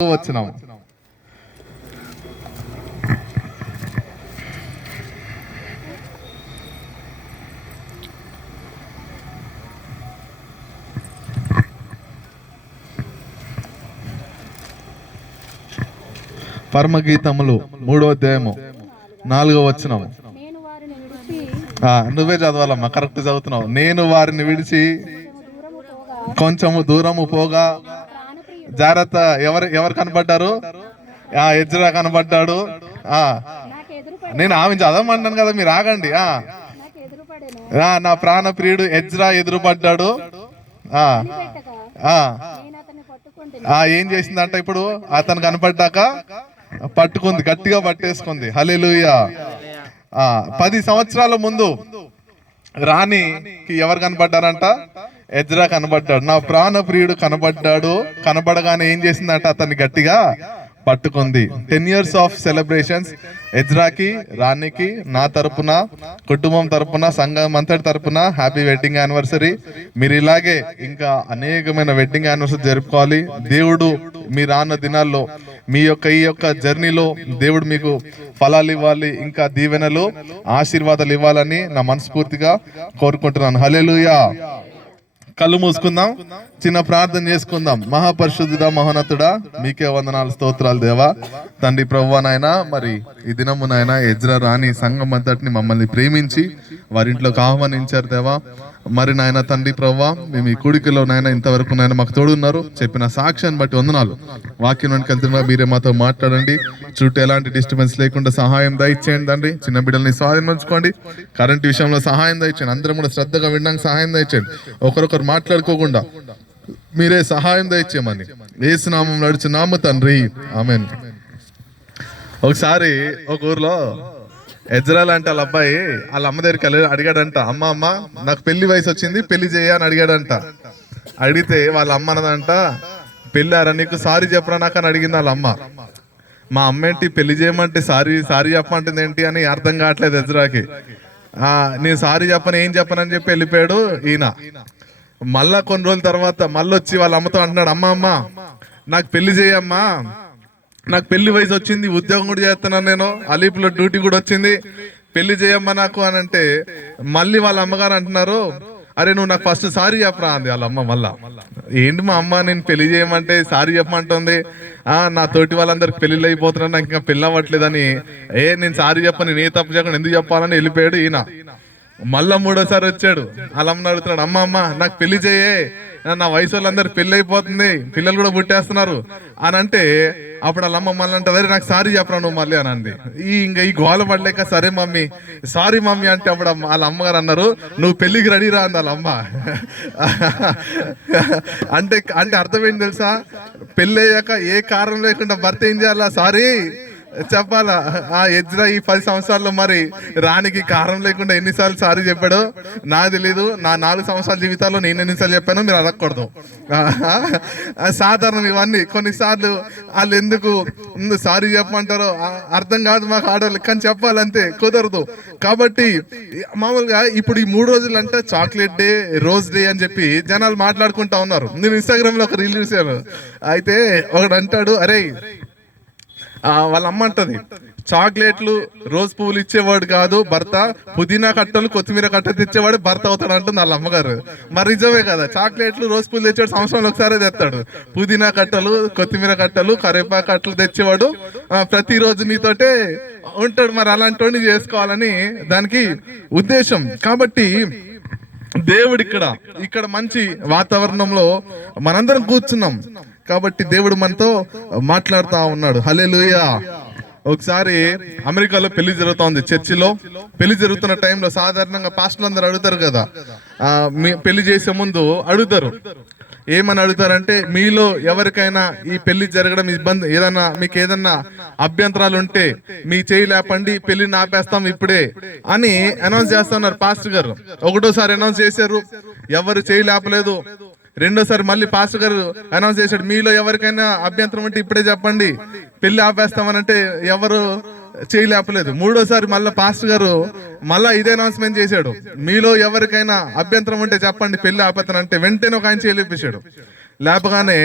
వచ్చినాం. పరమగీతములు 3వ అధ్యాయము 4వ వచనం. నువ్వే చదవాలమ్మా, కరెక్ట్ చదువుతున్నావు. నేను వారిని విడిచి కొంచెము దూరము పోగా జాగ్రత్త. ఎవరు కనపడ్డారు? ఎజ్రా కనపడ్డాడు. నేను ఆమె చదవమంటాను కదా, మీరు ఆగండి. నా ప్రాణ ప్రియుడు ఎజ్రా ఎదురుపడ్డాడు. ఏం చేసిందంట? ఇప్పుడు అతను కనపడ్డాక పట్టుకుంది, గట్టిగా పట్టేసుకుంది. హల్లెలూయా. 10 సంవత్సరాల ముందు రాణికి ఎవరు కనపడ్డారంట? ఎజ్రా కనబడ్డాడు. నా ప్రాణ ప్రియుడు కనబడ్డాడు. కనబడగానే ఏం చేసిందంట? అతన్ని గట్టిగా పట్టుకుంది. 10 years ఆఫ్ సెలబ్రేషన్స్ ఎజ్రాకి, రాణికి, నా తరపున, కుటుంబం తరపున, సంఘం అంతటి తరపున హ్యాపీ వెడ్డింగ్ యానివర్సరీ. మీరు ఇలాగే ఇంకా అనేకమైన వెడ్డింగ్ యానివర్సరీ జరుపుకోవాలి. దేవుడు మీ రానున్న దినాల్లో మీ ఈ యొక్క జర్నీలో దేవుడు మీకు ఫలాలు ఇవ్వాలి, ఇంకా దీవెనలు, ఆశీర్వాదాలు ఇవ్వాలని నా మనస్ఫూర్తిగా కోరుకుంటున్నాను. హల్లెలూయా. కళ్ళు మూసుకుందాం, చిన్న ప్రార్థన చేసుకుందాం. మహాపరిశుద్ధుడా, మహోన్నతుడా, మీకే వందనాలు, స్తోత్రాలు దేవా. తండ్రి ప్రభువా, నాయన మరి ఈ దినము నాయన ఎజ్రా రాణి సంఘం అంతటిని మమ్మల్ని ప్రేమించి వారింట్లోకి ఆహ్వానించారు దేవా. మరి నాయన తండ్రి ప్రభువా, మేము ఈ కూడికలో నాయన ఇంతవరకు నాయన మాకు తోడున్నారు. చెప్పిన సాక్ష్యాన్ని బట్టి వందనాలు. వాక్యం వెనక వెళ్తున్నా మీరే మాతో మాట్లాడండి. చుట్టూ ఎలాంటి డిస్టర్బెన్స్ లేకుండా సహాయం దయచేయండి తండ్రి. చిన్న బిడ్డల్ని స్వాధీనించుకోండి. కరెంట్ విషయంలో సహాయం దయచేయండి. అందరం కూడా శ్రద్ధగా వినడానికి సహాయం దయచేయండి. ఒకరొకరు మాట్లాడుకోకుండా మీరే సహాయం దయచేయమని యేసు నామములో నడుచున్నాము తండ్రి, ఆమేన్. ఒకసారి ఒక ఊర్లో ఎజ్రా లాంటి వాళ్ళ అబ్బాయి వాళ్ళ అమ్మ దగ్గరికి వెళ్ళి అడిగాడంట, అమ్మ నాకు పెళ్లి వయసు వచ్చింది, పెళ్లి చేయని అడిగాడంట. అడిగితే వాళ్ళ అమ్మ అన్నదంట, పెళ్ళారా నీకు, సారీ చెప్పరా నాకు అని అడిగింది వాళ్ళ అమ్మ. మా అమ్మ ఏంటి పెళ్లి చేయమంటే సారీ చెప్పమంటుంది ఏంటి అని అర్థం కావట్లేదు ఎజ్రాకి. నేను సారీ చెప్పను, ఏం చెప్పనని చెప్పి వెళ్ళిపోయాడు ఈయన. మళ్ళా కొన్ని రోజుల తర్వాత మళ్ళీ వచ్చి వాళ్ళ అమ్మతో అంటున్నాడు, అమ్మ నాకు పెళ్లి చేయమ్మా, నాకు పెళ్లి వయసు వచ్చింది, ఉద్యోగం కూడా చేస్తున్నాను, నేను అలీపులో డ్యూటీ కూడా వచ్చింది, పెళ్లి చేయమ్మా నాకు అని అంటే మళ్ళీ వాళ్ళ అమ్మగారు అంటున్నారు, అరే నువ్వు నాకు ఫస్ట్ సారీ చెప్పరా అంది వాళ్ళ అమ్మ. మళ్ళా ఏంటి మా అమ్మ నేను పెళ్లి చేయమంటే సారీ చెప్పమంటుంది, నా తోటి వాళ్ళందరికి పెళ్లిళ్ళు అయిపోతున్నా, నాకు ఇంకా పెళ్ళి అవ్వట్లేదని, నేను సారీ చెప్పను, నేను ఏ తప్పు చేయకుండా ఎందుకు చెప్పాలని వెళ్ళిపోయాడు ఈయన. మళ్ళా 3వసారి వచ్చాడు. వాళ్ళ అమ్మని అడుగుతున్నాడు, అమ్మ నాకు పెళ్లి చేయే, నా వయసు వాళ్ళందరికి పెళ్లి అయిపోతుంది, పిల్లలు కూడా పుట్టేస్తున్నారు అని అంటే అప్పుడు వాళ్ళ అమ్మ మళ్ళీ అంటే, అదే నాకు సారీ చెప్పరా నువ్వు మళ్ళీ అని అంది. ఇంకా ఈ గోల పడలేక సరే మమ్మీ సారీ మమ్మీ అంటే అప్పుడు వాళ్ళ అమ్మగారు అన్నారు, నువ్వు పెళ్లికి రెడీ రా అంది వాళ్ళ అమ్మ. అంటే అర్థం ఏంటి తెలుసా? పెళ్ళి అయ్యాక ఏ కారణం లేకుండా భర్త ఏం చేయాలా? సారీ చెప్పాలా? ఎజ్రా ఈ 10 సంవత్సరాల్లో మరి రాణికి కారణం లేకుండా ఎన్నిసార్లు సారీ చెప్పాడో నాకు తెలీదు. నా 4 సంవత్సరాల జీవితాల్లో నేను ఎన్నిసార్లు చెప్పానో మీరు అడగకూడదు. సాధారణం ఇవన్నీ. కొన్నిసార్లు వాళ్ళు ఎందుకు సారీ చెప్పమంటారో అర్థం కాదు మాకు ఆడవాళ్ళు, కానీ చెప్పాలంతే, కుదరదు. కాబట్టి మామూలుగా ఇప్పుడు ఈ 3 రోజులు అంటే చాక్లెట్ డే, రోజ్ డే అని చెప్పి జనాలు మాట్లాడుకుంటా ఉన్నారు. నేను ఇన్స్టాగ్రామ్ లో ఒక రీల్ చూశాను. అయితే ఒకడు అంటాడు, అరే వాళ్ళ అమ్మ అంటది, చాక్లెట్లు రోజ్ పువ్వులు ఇచ్చేవాడు కాదు భర్త, పుదీనా కట్టలు కొత్తిమీర కట్టలు తెచ్చేవాడు భర్త అవుతాడు అంటుంది వాళ్ళ అమ్మగారు. మరి నిజమే కదా, చాక్లెట్లు రోజ్ పువ్వులు తెచ్చేవాడు సంవత్సరంలో ఒకసారి తెస్తాడు, పుదీనా కట్టలు కొత్తిమీర కట్టలు కరివేపాకు కట్టలు తెచ్చేవాడు ప్రతిరోజు నీతోటే ఉంటాడు. మరి అలాంటి వాడిని చేసుకోవాలని దానికి ఉద్దేశం. కాబట్టి దేవుడు ఇక్కడ మంచి వాతావరణంలో మనందరం కూర్చున్నాం కాబట్టి దేవుడు మనతో మాట్లాడుతూ ఉన్నాడు. హల్లెలూయా. ఒకసారి అమెరికాలో పెళ్లి జరుగుతోంది. చర్చిలో పెళ్లి జరుగుతున్న టైంలో సాధారణంగా పాస్టర్లు అందరూ అడుగుతారు కదా, పెళ్లి చేసే ముందు అడుగుతారు, ఏమని అడుగుతారంటే, మీలో ఎవరికైనా ఈ పెళ్లి జరగడం ఇబ్బంది, మీకు ఏదన్నా అభ్యంతరాలు ఉంటే మీ చేయి లేపండి, పెళ్లిని ఆపేస్తాం ఇప్పుడే అని అనౌన్స్ చేస్తున్నారు పాస్టర్ గారు. ఒకటోసారి అనౌన్స్ చేశారు, ఎవరు చేయి లేపలేదు. రెండోసారి మళ్ళీ పాస్టర్ గారు అనౌన్స్ చేశాడు, మీలో ఎవరికైనా అభ్యంతరం ఉంటే ఇప్పుడే చెప్పండి, పెళ్లి ఆపేస్తామనంటే ఎవరు చేయలేపలేదు. మూడోసారి మళ్ళీ పాస్టర్ గారు మళ్ళా ఇదే అనౌన్స్మెంట్ చేశాడు, మీలో ఎవరికైనా అభ్యంతరం ఉంటే చెప్పండి పెళ్లి ఆపేస్తానంటే వెంటనే ఒక ఆయన చేయలేపేశాడు. లేపగానే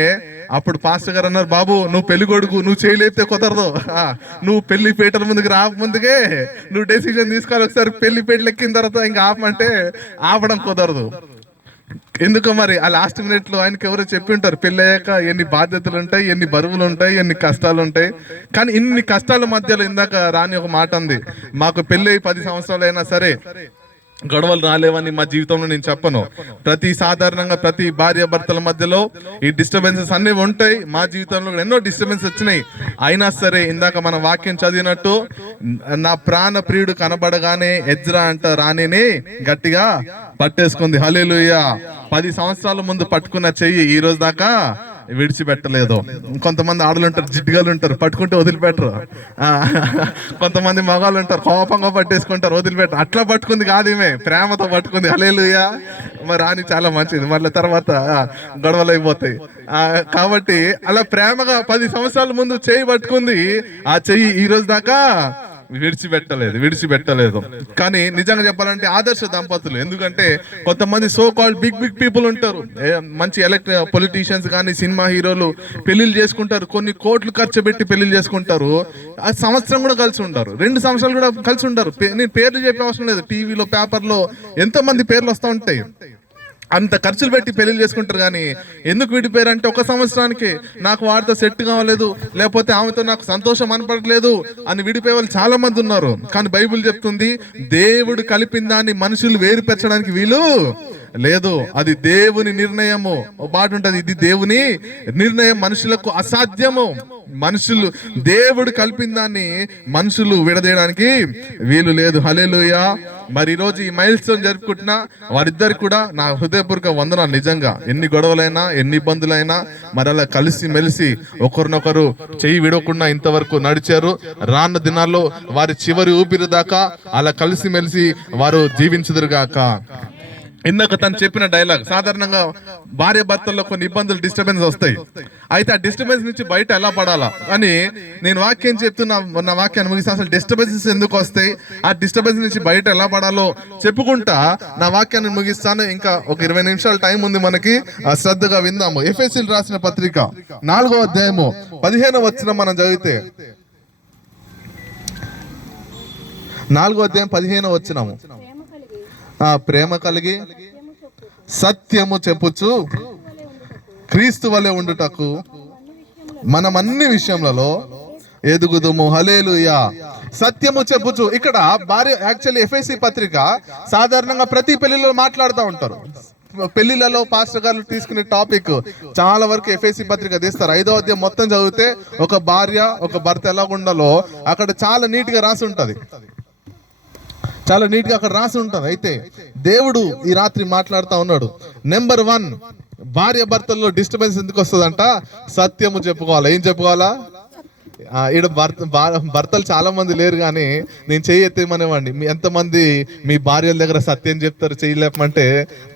అప్పుడు పాస్టర్ గారు అన్నారు, బాబు నువ్వు పెళ్లి కొడుకు, నువ్వు చేయలేపితే కుదరదు, నువ్వు పెళ్లి పీటల ముందుకు ముందుకే నువ్వు డెసిషన్ తీసుకోవాలి. ఒకసారి పెళ్లి పీటలు ఎక్కిన తర్వాత ఇంకా ఆపమంటే ఆపడం కుదరదు. ఎందుకో మరి ఆ లాస్ట్ మినిట్ లో ఆయనకి ఎవరో చెప్పి ఉంటారు, పెళ్ళయ్యాక ఎన్ని బాధ్యతలు ఉంటాయి, ఎన్ని బరువులు ఉంటాయి, ఎన్ని కష్టాలు ఉంటాయి. కానీ ఇన్ని కష్టాల మధ్యలో ఇందాక రాని ఒక మాట ఉంది, మాకు పెళ్ళి 10 సంవత్సరాలు అయినా సరే గొడవలు రాలేవని మా జీవితంలో నేను చెప్పను. సాధారణంగా ప్రతి భార్య భర్తల మధ్యలో ఈ డిస్టర్బెన్సెస్ అన్ని ఉంటాయి. మా జీవితంలో ఎన్నో డిస్టర్బెన్స్ వచ్చినాయి. అయినా సరే ఇందాక మన వాక్యం చదివినట్టు, నా ప్రాణ ప్రియుడు కనబడగానే ఎజ్రా అంట రాణిని గట్టిగా పట్టేసుకుంది. హల్లెలూయా. 10 సంవత్సరాల ముందు పట్టుకున్న చెయ్యి ఈ రోజు దాకా విడిచిపెట్టలేదు. కొంతమంది ఆడలు ఉంటారు, జిడ్డుగాలు ఉంటారు, పట్టుకుంటే వదిలిపెట్టరు. కొంతమంది మగాళ్ళు ఉంటారు, కోపంగా పట్టేసుకుంటారు, వదిలిపెట్టరు. అట్లా పట్టుకుంది కాదు, ఈమె ప్రేమతో పట్టుకుంది. హల్లెలూయా. మరి రాని చాలా మంచిది, మళ్ళీ తర్వాత గొడవలు అయిపోతాయి. కాబట్టి అలా ప్రేమగా 10 సంవత్సరాల ముందు చెయ్యి పట్టుకుంది. ఆ చెయ్యి ఈ రోజు దాకా విడిచిపెట్టలేదు. కానీ నిజంగా చెప్పాలంటే ఆదర్శ దంపతులు. ఎందుకంటే కొంతమంది సో కాల్డ్ బిగ్ పీపుల్ ఉంటారు, మంచి పొలిటీషియన్స్ కానీ సినిమా హీరోలు పెళ్లిళ్ళు చేసుకుంటారు, కొన్ని కోట్లు ఖర్చు పెట్టి పెళ్లిళ్ళు చేసుకుంటారు. ఆ సంవత్సరం కూడా కలిసి ఉంటారు, 2 సంవత్సరాలు కూడా కలిసి ఉంటారు. నేను పేర్లు చెప్పే అవసరం లేదు, టీవీలో పేపర్లో ఎంతో మంది పేర్లు వస్తూ ఉంటాయి. అంత ఖర్చులు పెట్టి పెళ్లి చేసుకుంటారు. కానీ ఎందుకు విడిపోయారంటే, 1 సంవత్సరానికి నాకు వాడితో సెట్ కావలేదు, లేకపోతే ఆమెతో నాకు సంతోషం అనపడలేదు అని విడిపోయే వాళ్ళు చాలా మంది ఉన్నారు. కానీ బైబిల్ చెప్తుంది, దేవుడు కలిపిన దాన్ని మనుషులు వేరుపరచడానికి వీలు లేదు, అది దేవుని నిర్ణయము. ఒక మాట ఉంటది, ఇది దేవుని నిర్ణయం, మనుషులకు అసాధ్యము. మనుషులు దేవుడు కలిపిన దాన్ని మనుషులు విడదీయడానికి వీలు లేదు. హల్లెలూయా. మరి ఈరోజు ఈ మైల్ స్టోన్ జరుపుకుంటున్నా వారిద్దరికి కూడా నా హృదయపూర్వక వందనాలు. నిజంగా ఎన్ని గొడవలైనా ఎన్ని ఇబ్బందులైనా మరి అలా కలిసి మెలిసి ఒకరినొకరు చెయ్యి విడవకుండా ఇంతవరకు నడిచారు. రాన్న దినాల్లో వారి చివరి ఊపిరి దాకా అలా కలిసి మెలిసి వారు జీవించుదురుగాక. ఇందాక తను చెప్పిన డైలాగ్, సాధారణంగా భార్య భర్తల్లో కొన్ని ఇబ్బందులు, డిస్టర్బెన్స్ వస్తాయి. అయితే ఆ డిస్టర్బెన్స్ నుంచి బయట ఎలా పడాలా అని నేను వాక్యం చెప్తున్నా. నా వాక్యాన్ని ముగిస్తా, అసలు డిస్టర్బెన్సెస్ ఎందుకు వస్తాయి, ఆ డిస్టర్బెన్స్ నుంచి బయట ఎలా పడాలో చెప్పుకుంటా నా వాక్యాన్ని ముగిస్తాను. ఇంకా ఒక 20 నిమిషాల టైం ఉంది మనకి, శ్రద్ధగా విందాము. ఎఫెసీయులకు రాసిన పత్రిక 4వ అధ్యాయము 15వ వచనం మనం చదివితే, 4వ అధ్యాయం 15వ వచనము, ప్రేమ కలిగి సత్యము చెప్పుచు క్రీస్తు వలె ఉండుటకు మనం అన్ని విషయములలో ఎదుగుదుము. హల్లెలూయా. సత్యము చెప్పుచు. ఇక్కడ భార్య, యాక్చువల్లీ ఎఫెసీ పత్రిక సాధారణంగా ప్రతి పెళ్లిలో మాట్లాడుతూ ఉంటారు. పెళ్లిలలో పాస్టర్ గారు తీసుకునే టాపిక్ చాలా వరకు ఎఫెసీ పత్రిక తీస్తారు. 5వ అధ్యాయం మొత్తం చదివితే ఒక భార్య ఒక భర్త ఎలా ఉండాలో అక్కడ చాలా నీట్ గా రాసి ఉంటది, చాలా నీట్ గా అక్కడ రాసి ఉంటుంది. అయితే దేవుడు ఈ రాత్రి మాట్లాడుతూ ఉన్నాడు. నెంబర్ 1, భార్య భర్తల్లో డిస్టర్బెన్స్ ఎందుకు వస్తుందంట, సత్యము చెప్పుకోవాలా. ఏం చెప్పుకోవాలా? ఈడ భర్తలు చాలా మంది లేరు, కానీ నేను చెయ్యి ఎత్తేమనేవాడిని. ఎంతమంది మీ భార్యల దగ్గర సత్యం చెప్తారు చేయలేమంటే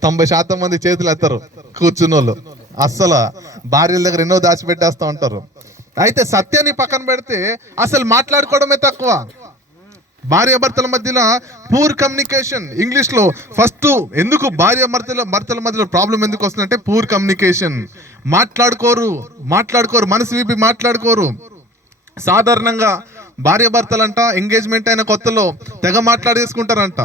90% మంది చేతులు ఎత్తారు కూర్చున్న వాళ్ళు. అస్సలు భార్యల దగ్గర ఎన్నో దాచిపెట్టేస్తూ ఉంటారు. అయితే సత్యాన్ని పక్కన పెడితే అసలు మాట్లాడుకోవడమే తక్కువ. భార్య భర్తల మధ్యలో పూర్ కమ్యూనికేషన్. ఇంగ్లీష్ లో ఫస్ట్ ఎందుకు భార్య భర్తల మధ్యలో ప్రాబ్లం ఎందుకు వస్తుందంటే పూర్ కమ్యూనికేషన్. మాట్లాడుకోరు, మనసు విప్పి మాట్లాడుకోరు. సాధారణంగా భార్య భర్తలంట ఎంగేజ్మెంట్ అయిన కొత్తలో తెగ మాట్లాడేసుకుంటారంట.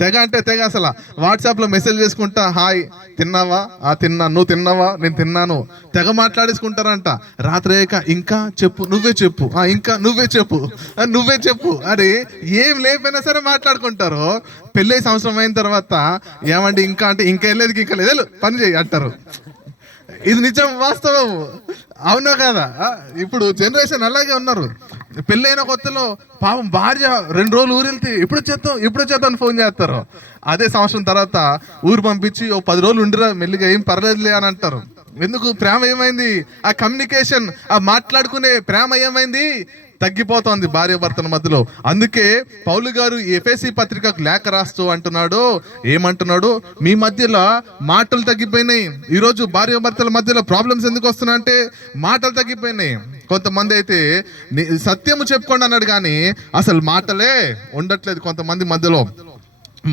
తెగ అంటే తెగ, అసలు వాట్సాప్ లో మెసేజ్ చేసుకుంటా, హాయ్ తిన్నావా, తిన్నా, నువ్వు తిన్నావా, నేను తిన్నాను, తెగ మాట్లాడేసుకుంటారంట. రాత్రి అయ్యాక ఇంకా చెప్పు, నువ్వే చెప్పు, ఇంకా నువ్వే చెప్పు అని ఏం లేకపోయినా సరే మాట్లాడుకుంటారు. పెళ్ళి సంవత్సరం అయిన తర్వాత ఏమంటే ఇంకా అంటే ఇంకా వెళ్ళేది పని చేయి అంటారు. ఇది నిజం, వాస్తవం. అవునా కదా? ఇప్పుడు జనరేషన్ అలాగే ఉన్నారు. పెళ్ళైన కొత్తలో పాపం భార్య 2 రోజులు ఊరు వెళ్తే ఇప్పుడు చేద్దాం ఫోన్ చేస్తారు. అదే సంవత్సరం తర్వాత ఊరు పంపించి 10 రోజులు ఉండిరా, మెల్లిగా ఏం పర్లేదులే అని అంటారు. ఎందుకు? ప్రేమ ఏమైంది? ఆ కమ్యూనికేషన్, ఆ మాట్లాడుకునే ప్రేమ ఏమైంది? తగ్గిపోతోంది భార్య భర్తల మధ్యలో. అందుకే పౌలు గారు ఎఫెసీ పత్రికకు లేఖ రాస్తూ ఏమంటున్నాడు, మీ మధ్యలో మాటలు తగ్గిపోయినాయి. ఈరోజు భార్య భర్తల మధ్యలో ప్రాబ్లమ్స్ ఎందుకు వస్తున్నాయంటే మాటలు తగ్గిపోయినాయి. కొంతమంది అయితే సత్యము చెప్పుకోండి అన్నాడు, కానీ అసలు మాటలే ఉండట్లేదు. కొంతమంది మధ్యలో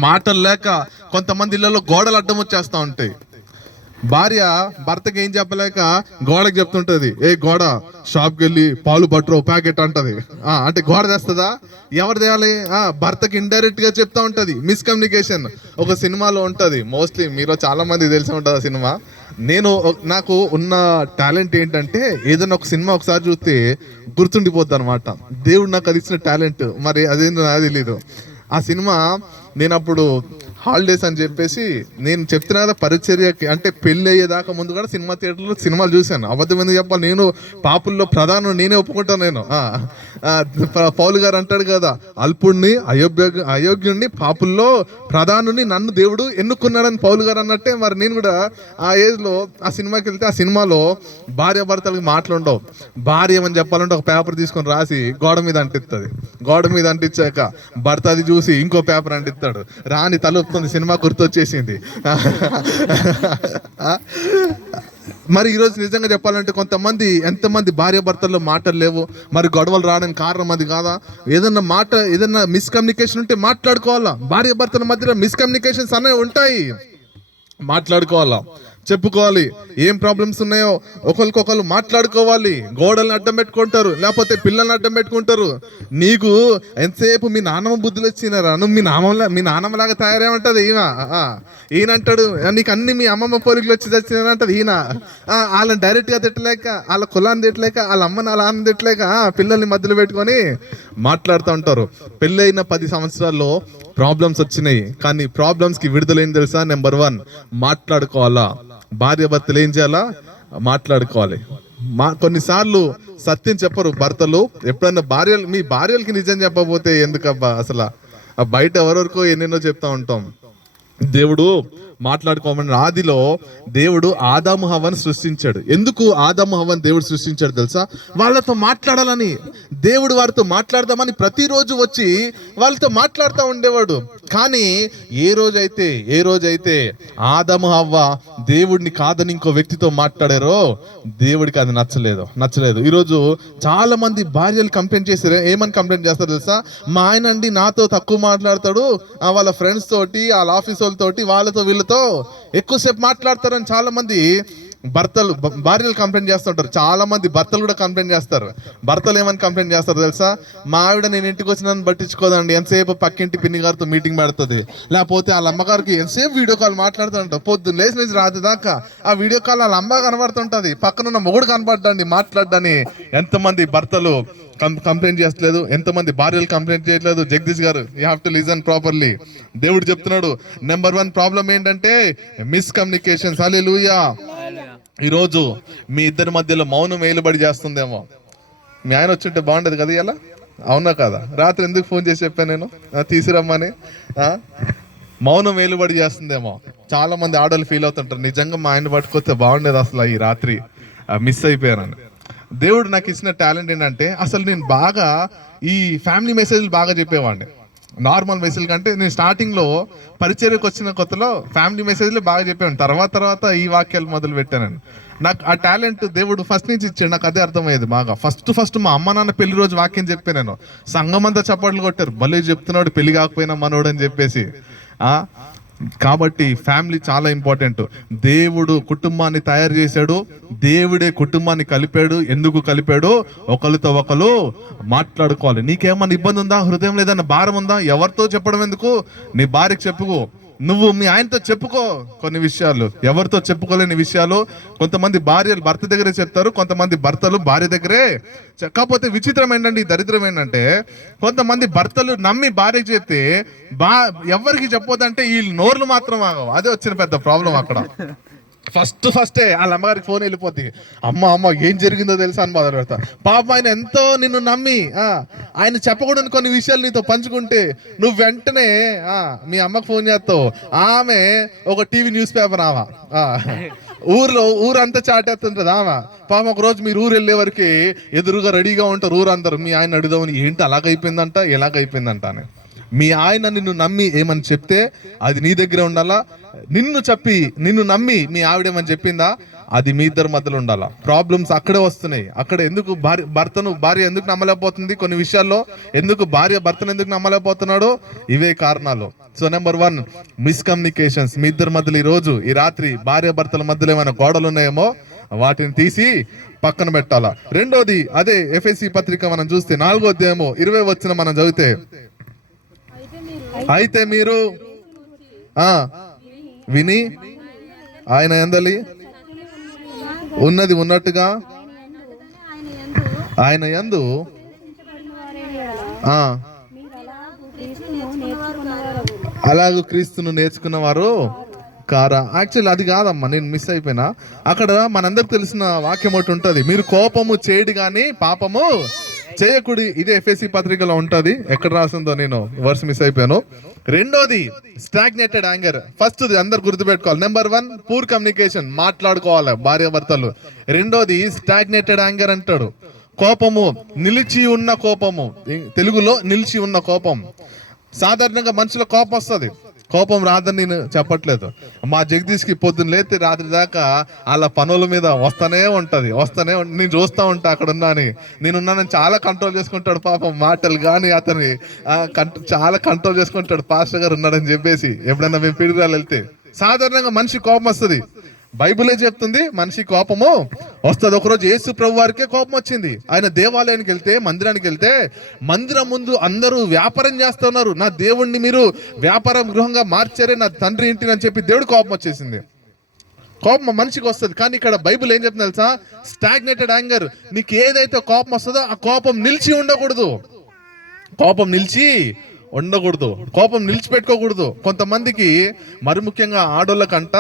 మాటలు లేక కొంతమంది ఇళ్లలో గోడలు అడ్డం వచ్చేస్తూ ఉంటాయి. భార్య భర్తకి ఏం చెప్పలేక గోడకి చెప్తుంటది, ఏ గోడ షాప్కి వెళ్ళి పాలు బట్టరు ప్యాకెట్ అంటది. అంటే గోడ తెస్తుందా? ఎవరు తేయాలి? భర్తకి ఇండైరెక్ట్ గా చెప్తా ఉంటది. మిస్కమ్యూనికేషన్ ఒక సినిమాలో ఉంటది, మోస్ట్లీ మీలో చాలా మంది తెలిసి ఉంటది ఆ సినిమా. నాకు ఉన్న టాలెంట్ ఏంటంటే ఏదైనా ఒక సినిమా ఒకసారి చూస్తే గుర్తుండిపోద్ది అనమాట. దేవుడు నాకు అది ఇచ్చిన టాలెంట్, మరి అదేంటో నాకు తెలీదు. ఆ సినిమా నేను అప్పుడు హాలిడేస్ అని చెప్పేసి, నేను చెప్తున్నా కదా పరిచర్యకి అంటే పెళ్ళి అయ్యేదాకా ముందు కూడా సినిమా థియేటర్లో సినిమాలు చూశాను. అబద్ధం ఎందుకు చెప్పాలి, నేను పాపుల్లో ప్రధానం నేనే ఒప్పుకుంటాను. నేను పౌలు గారు అంటాడు కదా, అల్పుడిని అయోగ్యుడిని పాపుల్లో ప్రధానుని నన్ను దేవుడు ఎన్నుకున్నాడని పౌలు గారు అన్నట్టే, మరి నేను కూడా ఆ ఏజ్లో ఆ సినిమాకి వెళ్తే ఆ సినిమాలో భార్య భర్తలకి మాటలుండవు. భార్య ఏమని చెప్పాలంటే ఒక పేపర్ తీసుకొని రాసి గోడ మీద అంటిస్తుంది. గోడ మీద అంటించాక భర్త అది చూసి ఇంకో పేపర్ అంటిస్తాడు. రాని తలుపుతుంది, సినిమా గుర్తొచ్చేసింది. మరి ఈరోజు నిజంగా చెప్పాలంటే ఎంతమంది భార్య భర్తల్లో మాటలు లేవు. మరి గొడవలు రావడానికి కారణం అది కాదా? ఏదన్నా మిస్కమ్యూనికేషన్ ఉంటే మాట్లాడుకోవాలా. భార్య భర్తల మధ్యలో మిస్కమ్యూనికేషన్స్ అనేవి ఉంటాయి, మాట్లాడుకోవాలా, చెప్పుకోవాలి. ఏం ప్రాబ్లమ్స్ ఉన్నాయో ఒకరికొకరు మాట్లాడుకోవాలి. గోడల్ని అడ్డం పెట్టుకుంటారు, లేకపోతే పిల్లల్ని అడ్డం పెట్టుకుంటారు. నీకు ఎంతసేపు మీ నాన్నమ్మ బుద్ధులు వచ్చినారా, నువ్వు మీ నాన్నమ్మలాగా తయారేమంటది ఈయనంటాడు, నీకు అన్ని మీ అమ్మమ్మ పోలికలు వచ్చి వచ్చినారంటది ఈయన. వాళ్ళని డైరెక్ట్ గా తిట్టలేక, వాళ్ళ కులాన్ని తిట్టలేక, వాళ్ళ అమ్మని వాళ్ళ ఆన్న తిట్టలేక పిల్లల్ని మధ్యలో పెట్టుకొని మాట్లాడుతూ ఉంటారు. పెళ్ళైన 10 సంవత్సరాల్లో ప్రాబ్లమ్స్ వచ్చినాయి, కానీ ప్రాబ్లమ్స్ కి విడుదల ఏం తెలుసా? నెంబర్ 1 మాట్లాడుకోవాలా. భార్య భర్తలు ఏం చేయాలా? మాట్లాడుకోవాలి. కొన్నిసార్లు సత్యం చెప్పరు భర్తలు. ఎప్పుడన్నా మీ భార్యలకి నిజం చెప్పకపోతే ఎందుకబ్బా అసలు? బయట ఎవరెవరికో ఎన్నెన్నో చెప్తా ఉంటాం. దేవుడు మాట్లాడుకోమని ఆదిలో దేవుడు ఆదాము హవ్వను సృష్టించాడు. ఎందుకు ఆదాము హవ్వను దేవుడు సృష్టించాడు తెలుసా? వాళ్ళతో మాట్లాడాలని. దేవుడు వారితో మాట్లాడదామని ప్రతిరోజు వచ్చి వాళ్ళతో మాట్లాడుతూ ఉండేవాడు. కానీ ఏ రోజైతే ఆదాము హవ్వ దేవుడిని కాదని ఇంకో వ్యక్తితో మాట్లాడారో దేవుడికి అది నచ్చలేదు. ఈరోజు చాలా మంది భార్యలు కంప్లైంట్ చేస్తారు. ఏమని కంప్లైంట్ చేస్తారు తెలుసా? మా ఆయన అండి నాతో తక్కువ మాట్లాడతాడు, వాళ్ళ ఫ్రెండ్స్ తోటి, వాళ్ళ ఆఫీస్ వాళ్ళతోటి, వాళ్ళతో వీళ్ళతో ఎక్కువసేపు మాట్లాడతారని చాలా మంది భార్యలు కంప్లైంట్ చేస్తుంటారు. చాలా మంది భర్తలు కూడా కంప్లైంట్ చేస్తారు. భర్తలు ఏమని కంప్లైంట్ చేస్తారు తెలుసా? మా ఆవిడ నేను ఇంటికి వచ్చిన పట్టించుకోదండి, ఎంతసేపు పక్కింటి పిన్ని గారితో మీటింగ్ పెడుతుంది, లేకపోతే వాళ్ళ అమ్మగారికి ఎంతసేపు వీడియో కాల్ మాట్లాడుతుంటారు. పొద్దున్న లేచి నుంచి రాత్రి దాకా ఆ వీడియో కాల్ వాళ్ళ అమ్మ కనబడుతుంటది, పక్కనున్న మొగుడు కనబడ్డండి మాట్లాడని. ఎంతమంది భర్తలు కంప్లైంట్ చేస్తలేదు, ఎంతమంది భార్యలు కంప్లైంట్ చేయట్లేదు. జగదీష్ గారు, you have to listen properly. దేవుడు చెప్తున్నాడు నెంబర్ 1 ప్రాబ్లం ఏంటంటే మిస్కమ్యూనికేషన్స్. హల్లెలూయా. ఈరోజు మీ ఇద్దరి మధ్యలో మౌనం వేలుబడి చేస్తుందేమో. మీ ఆయన వచ్చింటే బాగుండదు కదా ఇలా, అవునా కదా? రాత్రి ఎందుకు ఫోన్ చేసి చెప్పాను నేను తీసుకురమ్మని? మౌనం వేలుబడి చేస్తుందేమో. చాలా మంది ఆడవాళ్ళు ఫీల్ అవుతుంటారు, నిజంగా మా ఆయన పట్టుకొస్తే బాగుండేది అసలు, ఈ రాత్రి మిస్ అయిపోయానని. దేవుడు నాకు ఇచ్చిన టాలెంట్ ఏంటంటే, అసలు నేను బాగా ఈ ఫ్యామిలీ మెసేజ్లు బాగా చెప్పేవాడిని. నార్మల్ మెసేజ్ కంటే నేను స్టార్టింగ్లో పరిచర్యకు వచ్చిన కొత్తలో ఫ్యామిలీ మెసేజ్లు బాగా చెప్పాను. తర్వాత ఈ వాక్యాలు మొదలు పెట్టాను. నాకు ఆ టాలెంట్ దేవుడు ఫస్ట్ నుంచి ఇచ్చాడు. నాకు అదే అర్థమయ్యేది బాగా. ఫస్ట్ మా అమ్మ నాన్న పెళ్లి రోజు వాక్యం చెప్పాను నేను. సంఘం అంతా చప్పట్లు కొట్టారు, భలే చెప్తున్నాడు పెళ్లి కాకపోయినా మనోడు అని చెప్పేసి. కాబట్టి ఫ్యామిలీ చాలా ఇంపార్టెంట్. దేవుడు కుటుంబాన్ని తయారు చేశాడు, దేవుడే కుటుంబాన్ని కలిపాడు. ఎందుకు కలిపాడు? ఒకరితో ఒకరు మాట్లాడుకోవాలి. నీకేమన్నా ఇబ్బంది ఉందా? హృదయం లేదన్న భారం ఉందా? ఎవరితో చెప్పడం ఎందుకు? నీ భార్యకి చెప్పుకో, నువ్వు మీ ఆయనతో చెప్పుకో. కొన్ని విషయాలు ఎవరితో చెప్పుకోలేని విషయాలు కొంతమంది భార్యలు భర్త దగ్గరే చెప్తారు, కొంతమంది భర్తలు భార్య దగ్గరే. కాకపోతే విచిత్రం ఏంటంటే, ఈ దరిద్రం ఏంటంటే, కొంతమంది భర్తలు నమ్మి భార్యకి చెప్తే ఎవరికి చెప్పొద్దంటే వీళ్ళు నోర్లు మాత్రం ఆగవు. అదే వచ్చిన పెద్ద ప్రాబ్లం అక్కడ. ఫస్టే వాళ్ళ అమ్మగారికి ఫోన్ వెళ్ళిపోద్ది. అమ్మ ఏం జరిగిందో తెలుసా అని మొదలు పెడతా. పాప ఆయన ఎంతో నిన్ను నమ్మి ఆయన చెప్పకూడని కొన్ని విషయాలు నీతో పంచుకుంటే నువ్వు వెంటనే మీ అమ్మకు ఫోన్ చేస్తావు. ఆమె ఒక టీవీ న్యూస్ పేపర్ ఊరంతా చాటేస్తుంటది ఆమె. పాప ఒక రోజు మీరు ఊరు వెళ్ళే వరకు ఎదురుగా రెడీగా ఉంటారు ఊరందరూ. మీ ఆయన అడుగుదామని, ఏంటి అలాగైపోయిందంట, ఎలాగైపోయిందంట అని. మీ ఆయన నిన్ను నమ్మి ఏమని చెప్తే అది నీ దగ్గర ఉండాలా. నిన్ను నమ్మి మీ ఆవిడేమని చెప్పిందా అది మీ ఇద్దరి మధ్యలో ఉండాలా. ప్రాబ్లమ్స్ అక్కడే వస్తున్నాయి. అక్కడ ఎందుకు భార్య ఎందుకు నమ్మలేకపోతుంది, కొన్ని విషయాల్లో ఎందుకు భర్తను ఎందుకు నమ్మలేకపోతున్నాడో ఇవే కారణాలు. So number 1, miscommunications. మీ ఇద్దరి మధ్యలో ఈ రాత్రి భార్య భర్తల మధ్యలో ఏమైనా గోడలు ఉన్నాయేమో వాటిని తీసి పక్కన పెట్టాలా. రెండోది అదే ఎఫెసీ పత్రిక మనం చూస్తే 4వ అధ్యాయము 20వ వచనం మనం చదివితే, అయితే మీరు విని ఆయన యందలి ఉన్నది ఉన్నట్టుగా ఆయన యందు అలాగూ క్రీస్తును నేర్చుకున్నవారు కారా. యాక్చువల్లీ అది కాదమ్మా, నేను మిస్ అయిపోయినా. అక్కడ మనందరికి తెలిసిన వాక్యం ఒకటి ఉంటుంది, మీరు కోపము చేయడు కానీ పాపము చేయకుడి. ఇదే ఎఫెసీ పత్రికలో ఉంటది. ఎక్కడ రాసిందో నేను వర్స్ మిస్ అయిపోయాను. రెండోది స్టాగ్నేటెడ్ యాంగర్. ఫస్ట్ అందరు గుర్తుపెట్టుకోవాలి. నెంబర్ 1 పూర్ కమ్యూనికేషన్, మాట్లాడుకోవాలి భార్య భర్తలు. రెండోది స్టాగ్నేటెడ్ యాంగర్ అంటాడు, కోపము, నిలిచి ఉన్న కోపము. తెలుగులో నిలిచి ఉన్న కోపం. సాధారణంగా మనుషుల కోపం వస్తుంది, కోపం రాదని నేను చెప్పట్లేదు. మా జగదీష్కి పొద్దున్న లేతే రాత్రి దాకా అలా పనుల మీద వస్తూనే ఉంటది. నేను చూస్తూ ఉంటా అక్కడ ఉన్నాని, నేనున్నానని చాలా కంట్రోల్ చేసుకుంటాడు పాపం. మాటలు కానీ అతని చాలా కంట్రోల్ చేసుకుంటాడు. పాస్టర్ గారు ఉన్నాడని చెప్పేసి ఎప్పుడైనా మేము పిడుగురాలు వెళ్తే సాధారణంగా మనిషి కోపం వస్తుంది. బైబిలే చెప్తుంది మనిషి కోపము వస్తుంది. ఒకరోజు యేసు ప్రభు వారికే కోపం వచ్చింది. ఆయన దేవాలయానికి వెళ్తే, మందిరానికి వెళ్తే, మందిరం ముందు అందరూ వ్యాపారం చేస్తున్నారు. నా దేవుణ్ణి మీరు వ్యాపారం గృహంగా మార్చారే, నా తండ్రి ఇంటిని అని చెప్పి దేవుడు కోపం వచ్చేసింది. కోపం మనిషికి వస్తుంది. కానీ ఇక్కడ బైబిల్ ఏం చెప్తుంది తెలుసా? Stagnated anger. నీకు ఏదైతే కోపం వస్తుందో ఆ కోపం నిలిచి ఉండకూడదు. కోపం నిలిచిపెట్టుకోకూడదు. కొంతమందికి, మరి ముఖ్యంగా ఆడోళ్ళకంట,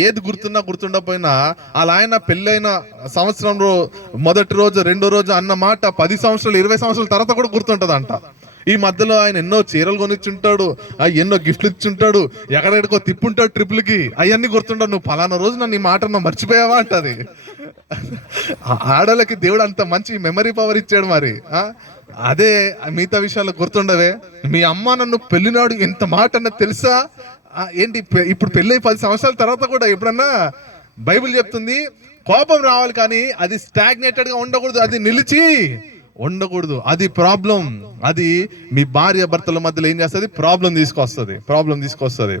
ఏది గుర్తుండకపోయినా అలా ఆయన పెళ్ళైన సంవత్సరంలో మొదటి రోజు, రెండో రోజు అన్న మాట 10 సంవత్సరాలు 20 సంవత్సరాల తర్వాత కూడా గుర్తుంటదంట. ఈ మధ్యలో ఆయన ఎన్నో చీరలు కొనిచ్చుంటాడు, ఎన్నో గిఫ్ట్లు ఇచ్చుంటాడు, ఎక్కడెక్కడికో తిప్పుంటాడు ట్రిప్లకి, అవన్నీ గుర్తుంటాడు. నువ్వు పలానా రోజు నన్ను ఈ మాట నువ్వు మర్చిపోయావా అంటది. ఆడోళ్ళకి దేవుడు అంత మంచి మెమరీ పవర్ ఇచ్చాడు. మరి అదే మిగతా విషయాలు గుర్తుండవే. మీ అమ్మ నన్ను పెళ్లినాడు ఎంత మాట అన్నది తెలుసా? ఏంటి ఇప్పుడు పెళ్ళి 10 సంవత్సరాల తర్వాత కూడా ఎప్పుడన్నా బైబిల్ చెప్తుంది కోపం రావాలి, కానీ అది స్టాగ్నేటెడ్ గా ఉండకూడదు, అది నిలిచి ఉండకూడదు. అది ప్రాబ్లం. అది మీ భార్య భర్తల మధ్యలో ఏం చేస్తుంది? ప్రాబ్లం తీసుకొస్తుంది.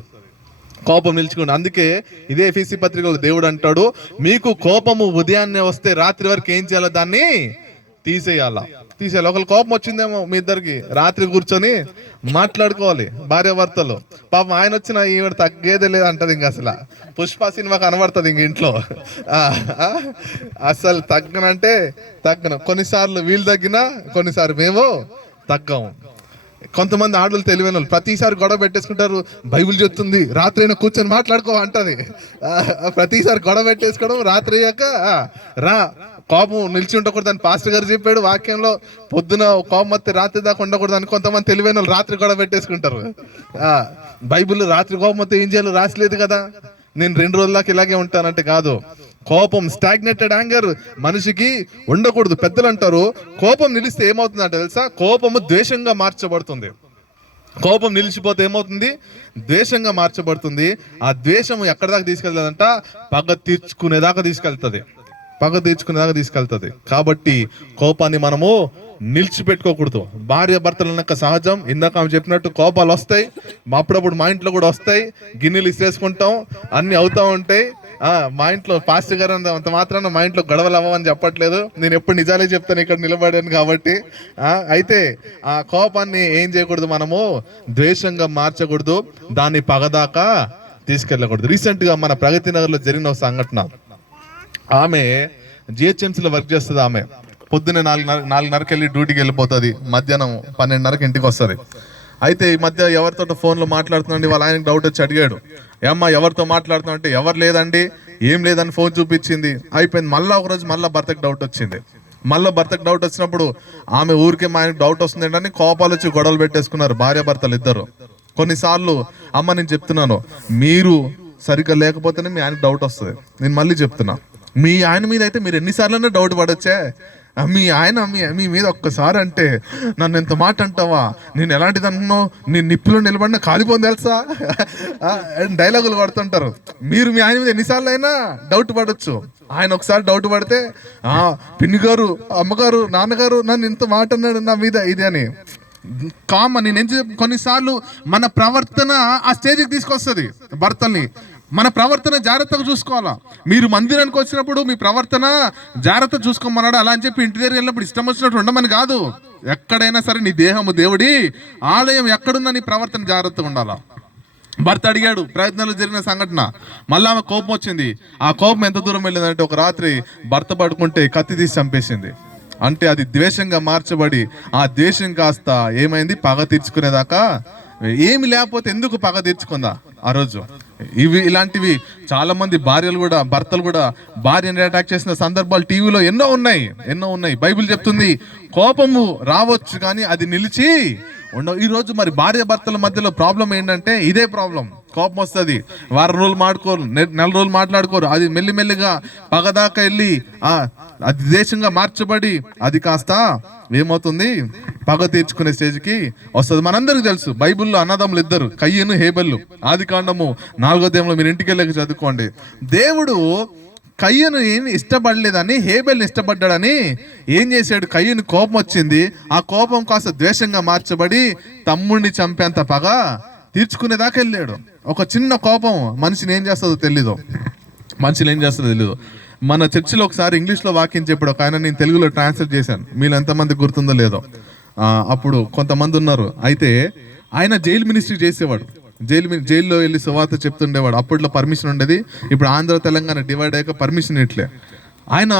కోపం నిలుచుకోండి. అందుకే ఇదే ఎఫెసీ పత్రికలో దేవుడు అంటాడు, మీకు కోపము ఉదయాన్నే వస్తే రాత్రి వరకు ఏం చేయాలో దాన్ని తీసేయాలి. ఒకళ్ళు కోపం వచ్చిందేమో మీ ఇద్దరికి, రాత్రి కూర్చొని మాట్లాడుకోవాలి భార్య భర్తలు. పాపం ఆయన వచ్చిన ఈవిడ తగ్గేదే లేదు అంటది. ఇంక అసలు పుష్ప సినిమా కనబడుతుంది ఇంక ఇంట్లో. అసలు తగ్గను. కొన్నిసార్లు వీళ్ళు తగ్గినా, కొన్నిసార్లు మేము తగ్గము. కొంతమంది ఆడలు తెలివైన వాళ్ళు ప్రతిసారి గొడవ పెట్టేసుకుంటారు. బైబిల్ చెప్తుంది రాత్రి అయినా కూర్చొని మాట్లాడుకో అంటది. ప్రతిసారి గొడవ పెట్టేసుకోవడం. రాత్రి అయ్యాక కోపం నిలిచి ఉండకూడదు అని పాస్టర్ గారు చెప్పాడు వాక్యంలో. పొద్దున కోపం వస్తే రాత్రి దాకా ఉండకూడదు అని కొంతమంది తెలివైన వాళ్ళు రాత్రి గొడవ పెట్టేసుకుంటారు. బైబిల్ రాత్రి కోపం వస్తే ఏం చేయాలో రాసలేదు కదా, నేను 2 రోజుల దాకా ఇలాగే ఉంటానంటే కాదు. కోపం, స్టాగ్నేటెడ్ యాంగర్ మనిషికి ఉండకూడదు. పెద్దలు అంటారు కోపం నిలిస్తే ఏమవుతుందంటే తెలుసా? కోపము ద్వేషంగా మార్చబడుతుంది. కోపం నిలిచిపోతే ఏమవుతుంది? ద్వేషంగా మార్చబడుతుంది. ఆ ద్వేషం ఎక్కడ దాకా తీసుకెళ్తుందంట? పగ తీర్చుకునేదాకా తీసుకెళ్తుంది. కాబట్టి కోపాన్ని మనము నిలిచిపెట్టుకోకూడదు. భార్య భర్తలు అన్నాక సహజం, ఇందాక ఆమె చెప్పినట్టు కోపాలు వస్తాయి. అప్పుడప్పుడు మా ఇంట్లో కూడా వస్తాయి. గిన్నెలు ఇసేసుకుంటాం, అన్ని అవుతా ఉంటాయి. మా ఇంట్లో పాస్టర్ గారు అంత మాత్రాన మా ఇంట్లో గొడవలు అవ్వని చెప్పట్లేదు, నేను ఎప్పుడు నిజాలే చెప్తాను ఇక్కడ నిలబడాను కాబట్టి. అయితే ఆ కోపాన్ని ఏం చేయకూడదు? మనము ద్వేషంగా మార్చకూడదు, దాన్ని పగదాకా తీసుకెళ్ళకూడదు. రీసెంట్ గా మన ప్రగతి నగర్ లో జరిగిన ఒక సంఘటన. ఆమె జిహెచ్ఎంసీలో వర్క్ చేస్తుంది. ఆమె పొద్దున్నే 4:30కి వెళ్ళి డ్యూటీకి వెళ్ళిపోతుంది, మధ్యాహ్నం 12:30కి ఇంటికి వస్తుంది. అయితే ఈ మధ్య ఎవరితో ఫోన్లో మాట్లాడుతుందండి, వాళ్ళ ఆయనకి డౌట్ వచ్చి అడిగాడు, ఏమ్మా ఎవరితో మాట్లాడుతున్నా అంటే, ఎవరు లేదండి, ఏం లేదని ఫోన్ చూపించింది. అయిపోయింది. మళ్ళీ ఒకరోజు భర్తకు డౌట్ వచ్చింది. భర్తకు డౌట్ వచ్చినప్పుడు ఆమె ఊరికే మా ఆయనకు డౌట్ వస్తుంది ఏంటని కోపాలు వచ్చి గొడవలు పెట్టేసుకున్నారు భార్య భర్తలు ఇద్దరు. కొన్నిసార్లు అమ్మ నేను చెప్తున్నాను, మీరు సరిగ్గా లేకపోతేనే మీ ఆయనకు డౌట్ వస్తుంది. నేను మళ్ళీ చెప్తున్నా, మీ ఆయన మీద అయితే మీరు ఎన్నిసార్లైనా డౌట్ పడొచ్చే, మీ మీద ఒక్కసారి అంటే నన్ను ఎంత మాట అంటావా, నేను ఎలాంటిది అనుకున్నావు, నేను నిప్పులో నిలబడినా కాలిపోని తెలుసా డైలాగులు పడుతుంటారు. మీరు మీ ఆయన మీద ఎన్నిసార్లు అయినా డౌట్ పడవచ్చు. ఆయన ఒకసారి డౌట్ పడితే పిన్ని గారు, అమ్మగారు, నాన్నగారు నన్ను ఇంత మాట అన్నాడు నా మీద ఇది అని కామన్. నేను కొన్నిసార్లు మన ప్రవర్తన ఆ స్టేజ్కి తీసుకొస్తుంది భర్తల్ని. మన ప్రవర్తన జాగ్రత్తగా చూసుకోవాలా. మీరు మందిరానికి వచ్చినప్పుడు మీ ప్రవర్తన జాగ్రత్త చూసుకోమన్నాడు. అలా అని చెప్పి ఇంటి దగ్గర వెళ్ళినప్పుడు ఇష్టం వచ్చినట్టు ఉండమని కాదు. ఎక్కడైనా సరే నీ దేహము దేవుడి ఆలయం, ఎక్కడున్నా నీ ప్రవర్తన జాగ్రత్తగా ఉండాలా. భర్త అడిగాడు, ప్రయత్నాలు జరిగిన సంఘటన, మళ్ళీ ఆమె కోపం వచ్చింది. ఆ కోపం ఎంత దూరం వెళ్ళిందంటే ఒక రాత్రి భర్త పడుకుంటే కత్తి తీసి చంపేసింది. అంటే అది ద్వేషంగా మార్చబడి ఆ ద్వేషం కాస్త ఏమైంది, పగ తీర్చుకునేదాకా. ఏమి లేకపోతే ఎందుకు పగ తీర్చుకుందా ఆ రోజు. ఇలాంటివి చాలా మంది భార్యలు కూడా, భర్తలు కూడా భార్యని అటాక్ చేసిన సందర్భాలు టీవీలో ఎన్నో ఉన్నాయి. బైబిల్ చెప్తుంది కోపము రావచ్చు కానీ అది నిలిచి ఉండవు. ఈ రోజు మరి భార్య భర్తల మధ్యలో ప్రాబ్లం ఏంటంటే ఇదే ప్రాబ్లం. కోపం వస్తుంది, వారం రోజులు మాట్లాడుకోరు, నెల రోజులు మాట్లాడుకోరు, అది మెల్లిమెల్లిగా పగదాకా వెళ్ళి అది దేశంగా మార్చబడి అది కాస్త ఏమవుతుంది, పగ తీర్చుకునే స్టేజ్కి వస్తుంది. మనందరికి తెలుసు బైబిల్లో అన్నదమ్ములు ఇద్దరు, కయ్యను హేబెలు. ఆదికాండము 4వ అధ్యాయంలో మీరు ఇంటికి వెళ్ళక చదువుకోండి. దేవుడు కయ్యను ఏమి ఇష్టపడలేదని హేబెల్ని ఇష్టపడ్డాడని ఏం చేశాడు, కయ్యను కోపం వచ్చింది, ఆ కోపం కాస్త ద్వేషంగా మార్చబడి తమ్ముడిని చంపేంత పగ తీర్చుకునేదాకా వెళ్ళాడు. ఒక చిన్న కోపం మనిషిని ఏం చేస్తుందో తెలీదు. మన చర్చిలో ఒకసారి ఇంగ్లీష్లో వాక్యం చెప్పాడు ఒక ఆయన, నేను తెలుగులో ట్రాన్స్లేట్ చేశాను. మీరు ఎంతమంది గుర్తుందో లేదో. అప్పుడు కొంతమంది ఉన్నారు. అయితే ఆయన జైలు మినిస్ట్రీ చేసేవాడు. జైల్లో వెళ్ళి సువార్త చెప్తుండేవాడు. అప్పట్లో పర్మిషన్ ఉండేది, ఇప్పుడు ఆంధ్ర తెలంగాణ డివైడ్ అయ్యాక పర్మిషన్ ఇట్లే. ఆయన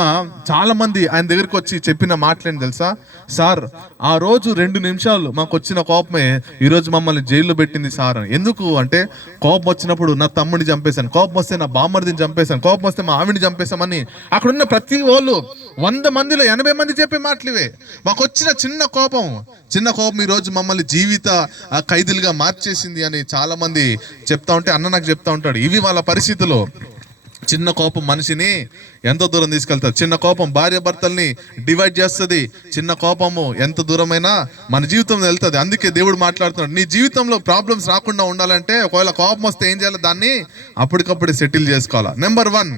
చాలా మంది ఆయన దగ్గరికి వచ్చి చెప్పిన మాటలేంటి తెలుసా, సార్ ఆ రోజు 2 నిమిషాలు మాకు వచ్చిన కోపమే ఈరోజు మమ్మల్ని జైల్లో పెట్టింది సార్. ఎందుకు అంటే కోపం వచ్చినప్పుడు నా తమ్ముడిని చంపేశాను, కోపం వస్తే నా బామ్మర్దిని చంపేశాను, కోపం వస్తే మా ఆవిడిని చంపేశామని అక్కడున్న ప్రతి వాళ్ళు 100 మందిలో 80 మంది చెప్పే మాటలివే. మాకు వచ్చిన చిన్న కోపం ఈరోజు మమ్మల్ని జీవిత ఖైదీలుగా మార్చేసింది అని చాలా మంది చెప్తా ఉంటే అన్న నాకు చెప్తా ఉంటాడు. ఇవి వాళ్ళ పరిస్థితులు. చిన్న కోపం మనిషిని ఎంతో దూరం తీసుకెళ్తారు. చిన్న కోపం భార్య భర్తల్ని డివైడ్ చేస్తుంది. చిన్న కోపము ఎంత దూరమైనా మన జీవితంలో వెళ్తుంది. అందుకే దేవుడు మాట్లాడుతున్నాడు, నీ జీవితంలో ప్రాబ్లమ్స్ రాకుండా ఉండాలంటే ఒకవేళ కోపం వస్తే ఏం చేయాలి, దాన్ని అప్పటికప్పుడు సెటిల్ చేసుకోవాలా. నెంబర్ 1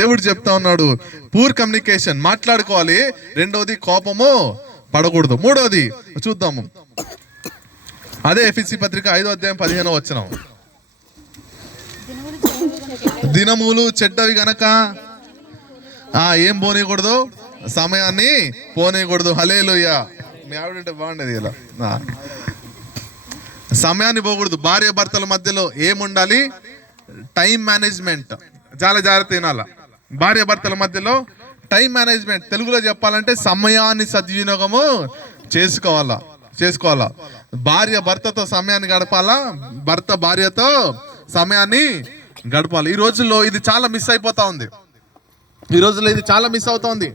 దేవుడు చెప్తా ఉన్నాడు, పూర్ కమ్యూనికేషన్, మాట్లాడుకోవాలి. 2వది కోపము పడకూడదు. 3వది చూద్దాము, అదే ఎఫెసీ పత్రిక 5వ అధ్యాయం 15వ వచనం. దినములు చెడ్డవి గనక ఏం పోనీయకూడదు, సమయాన్ని పోనీయకూడదు. హల్లెలూయా. మీ ఆవిడంటే బాగుండేది ఇలా. సమయాన్ని పోకూడదు. భార్య భర్తల మధ్యలో ఏముండాలి, టైం మేనేజ్మెంట్. చాలా జాగ్రత్త వినాల. భార్య భర్తల మధ్యలో టైం మేనేజ్మెంట్, తెలుగులో చెప్పాలంటే సమయాన్ని సద్వినియోగము చేసుకోవాలా. భార్య భర్తతో సమయాన్ని గడపాలా, భర్త భార్యతో సమయాన్ని గడపాలి. ఈ రోజుల్లో ఇది చాలా మిస్ అవుతా ఉంది.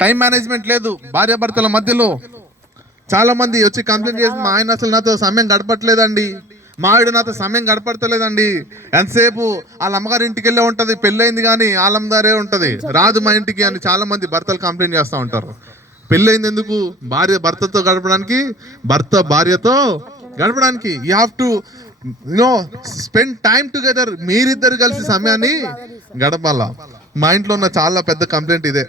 టైం మేనేజ్మెంట్ లేదు భార్య భర్తల మధ్యలో. చాలా మంది వచ్చి కంప్లైంట్ చేసి, మా ఆయన అసలు నాతో సమయం గడపట్లేదండి, మా ఆవిడ నాతో సమయం గడపడతలేదండి, ఎంతసేపు వాళ్ళ అమ్మగారి ఇంటికి వెళ్ళే ఉంటుంది, పెళ్ళయింది కానీ వాళ్ళమ్మగారే ఉంటుంది, రాదు మా ఇంటికి అని చాలా మంది భర్తలు కంప్లైంట్ చేస్తూ ఉంటారు. పెళ్ళయింది ఎందుకు, భార్య భర్తతో గడపడానికి, భర్త భార్యతో గడపడానికి. You have to spend time together. మీరిద్దరు కలిసి సమయాన్ని గడపాలా. మా ఇంట్లో ఉన్న చాలా పెద్ద కంప్లైంట్ ఇదే.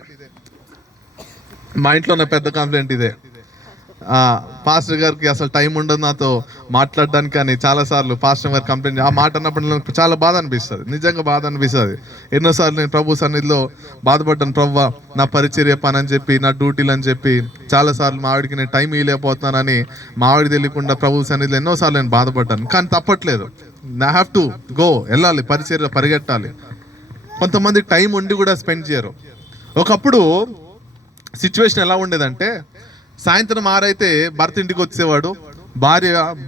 పాస్టర్ గారికి అసలు టైం ఉండదు నాతో మాట్లాడడానికి అని చాలాసార్లు పాస్టర్ గారు కంప్లైంట్. ఆ మాట అన్నప్పుడు నాకు చాలా బాధ అనిపిస్తుంది, నిజంగా బాధ అనిపిస్తుంది. ఎన్నోసార్లు నేను ప్రభు సన్నిధిలో బాధపడ్డాను, ప్రభువా నా పరిచర్య పని అని చెప్పి, నా డ్యూటీలు అని చెప్పి చాలాసార్లు మా ఆవిడికి నేను టైం ఇవ్వలేకపోతున్నానని మా ఆవిడ తెలియకుండా ప్రభు సన్నిధిలో ఎన్నోసార్లు నేను బాధపడ్డాను. కానీ తప్పట్లేదు, ఐ హ్యావ్ టు గో, వెళ్ళాలి, పరిచర్య పరిగెట్టాలి. కొంతమంది టైం ఉండి కూడా స్పెండ్ చేయరు. ఒకప్పుడు సిచ్యువేషన్ ఎలా ఉండేదంటే, సాయంత్రం 6 అయితే భర్త ఇంటికి వచ్చేవాడు,